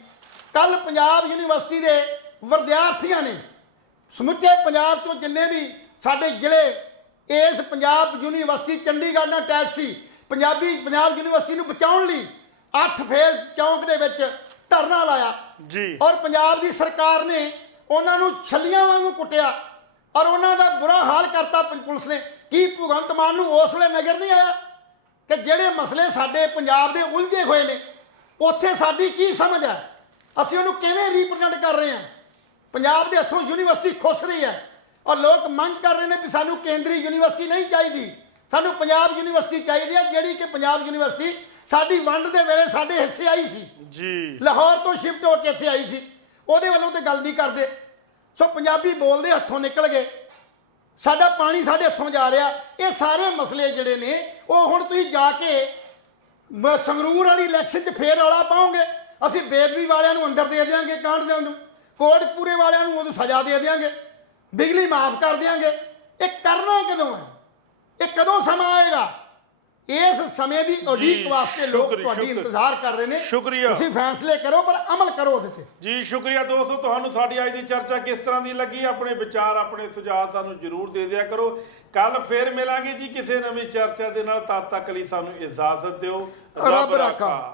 ਕੱਲ ਪੰਜਾਬ ਯੂਨੀਵਰਸਿਟੀ ਦੇ ਵਿਦਿਆਰਥੀਆਂ ਨੇ ਸਮੁੱਚੇ ਪੰਜਾਬ ਤੋਂ ਜਿੰਨੇ ਵੀ ਸਾਡੇ ਜ਼ਿਲ੍ਹੇ ਇਸ ਪੰਜਾਬ ਯੂਨੀਵਰਸਿਟੀ ਚੰਡੀਗੜ੍ਹ ਨਾਲ ਅਟੈਚ ਸੀ, ਪੰਜਾਬ ਯੂਨੀਵਰਸਿਟੀ ਨੂੰ ਬਚਾਉਣ ਲਈ 8 ਫੇਜ਼ ਚੌਂਕ ਦੇ ਵਿੱਚ ਧਰਨਾ ਲਾਇਆ ਜੀ। ਔਰ ਪੰਜਾਬ ਦੀ ਸਰਕਾਰ ਨੇ ਉਹਨਾਂ ਨੂੰ ਛੱਲੀਆਂ ਵਾਂਗੂ ਕੁੱਟਿਆ ਔਰ ਉਹਨਾਂ ਦਾ ਬੁਰਾ ਹਾਲ ਕਰਤਾ ਪੁਲਿਸ ਨੇ। ਕੀ ਭਗਵੰਤ ਮਾਨ ਨੂੰ ਉਸ ਵੇਲੇ ਨਜ਼ਰ ਨਹੀਂ ਆਇਆ ਕਿ ਜਿਹੜੇ ਮਸਲੇ ਸਾਡੇ ਪੰਜਾਬ ਦੇ ਉਲਝੇ ਹੋਏ ਨੇ, ਉੱਥੇ ਸਾਡੀ ਕੀ ਸਮਝ ਹੈ, ਅਸੀਂ ਉਹਨੂੰ ਕਿਵੇਂ ਰੀਪ੍ਰਜੈਂਟ ਕਰ ਰਹੇ ਹਾਂ? ਪੰਜਾਬ ਦੇ ਹੱਥੋਂ ਯੂਨੀਵਰਸਿਟੀ ਖੁੱਸ ਰਹੀ ਹੈ ਔਰ ਲੋਕ ਮੰਗ ਕਰ ਰਹੇ ਨੇ ਕਿ ਸਾਨੂੰ ਕੇਂਦਰੀ ਯੂਨੀਵਰਸਿਟੀ ਨਹੀਂ ਚਾਹੀਦੀ, ਸਾਨੂੰ ਪੰਜਾਬ ਯੂਨੀਵਰਸਿਟੀ ਚਾਹੀਦੀ ਹੈ, ਜਿਹੜੀ ਕਿ ਪੰਜਾਬ ਯੂਨੀਵਰਸਿਟੀ ਸਾਡੀ ਵੰਡ ਦੇ ਵੇਲੇ ਸਾਡੇ ਹਿੱਸੇ ਆਈ ਸੀ ਜੀ। ਲਾਹੌਰ ਤੋਂ ਸ਼ਿਫਟ ਹੋ ਕੇ ਇੱਥੇ ਆਈ ਸੀ, ਉਹਦੇ ਵੱਲੋਂ ਤੇ ਗੱਲ ਨਹੀਂ ਕਰਦੇ। ਸੋ ਪੰਜਾਬੀ ਬੋਲਦੇ ਹੱਥੋਂ ਨਿਕਲ ਗਏ, ਸਾਡਾ ਪਾਣੀ ਸਾਡੇ ਹੱਥੋਂ ਜਾ ਰਿਹਾ। ਇਹ ਸਾਰੇ ਮਸਲੇ ਜਿਹੜੇ ਨੇ ਉਹ ਹੁਣ ਤੁਸੀਂ ਜਾ ਕੇ ਸੰਗਰੂਰ ਵਾਲੀ ਇਲੈਕਸ਼ਨ 'ਚ ਫੇਰ ਰੌਲਾ ਪਾਓਗੇ। ਅਸੀਂ ਬੇਦਬੀ ਵਾਲਿਆਂ ਨੂੰ ਅੰਦਰ ਦੇ ਦਿਆਂਗੇ, ਕਾਂਡ ਦਿਆਂ ਨੂੰ, ਕੋਟਪੂਰੇ ਵਾਲਿਆਂ ਨੂੰ ਉਹਨੂੰ ਸਜ਼ਾ ਦੇ ਦਿਆਂਗੇ, ਬਿਜਲੀ ਮਾਫ ਕਰ ਦਿਆਂਗੇ। ਇਹ ਕਰਨਾ ਕਦੋਂ ਹੈ? ਇਹ ਕਦੋਂ ਸਮਾਂ ਆਏਗਾ? ਇਸ ਸਮੇਂ ਦੀ ਉਡੀਕ ਵਾਸਤੇ ਲੋਕ ਤੁਹਾਡੀ ਇੰਤਜ਼ਾਰ ਕਰ ਰਹੇ ਨੇ। ਸ਼ੁਕਰੀਆ। ਤੁਸੀਂ ਫੈਸਲੇ ਕਰੋ ਪਰ ਅਮਲ ਕਰੋ ਉਹਦੇ ਤੇ। ਜੀ ਸ਼ੁਕਰੀਆ ਦੋਸਤੋ, ਤੁਹਾਨੂੰ ਸਾਡੀ ਅੱਜ ਦੀ ਚਰਚਾ ਕਿਸ ਤਰ੍ਹਾਂ ਦੀ ਲੱਗੀ? ਆਪਣੇ ਵਿਚਾਰ, ਆਪਣੇ ਸੁਝਾਅ ਸਾਨੂੰ ਜ਼ਰੂਰ ਦੇ ਦਿਆ ਕਰੋ। ਕੱਲ ਫੇਰ ਮਿਲਾਂਗੇ ਜੀ ਕਿਸੇ ਨਵੀਂ ਚਰਚਾ ਦੇ ਨਾਲ। ਤਦ ਤੱਕ ਲਈ ਸਾਨੂੰ ਇਜਾਜ਼ਤ ਦਿਓ। ਰੱਬ ਰਾਖਾ।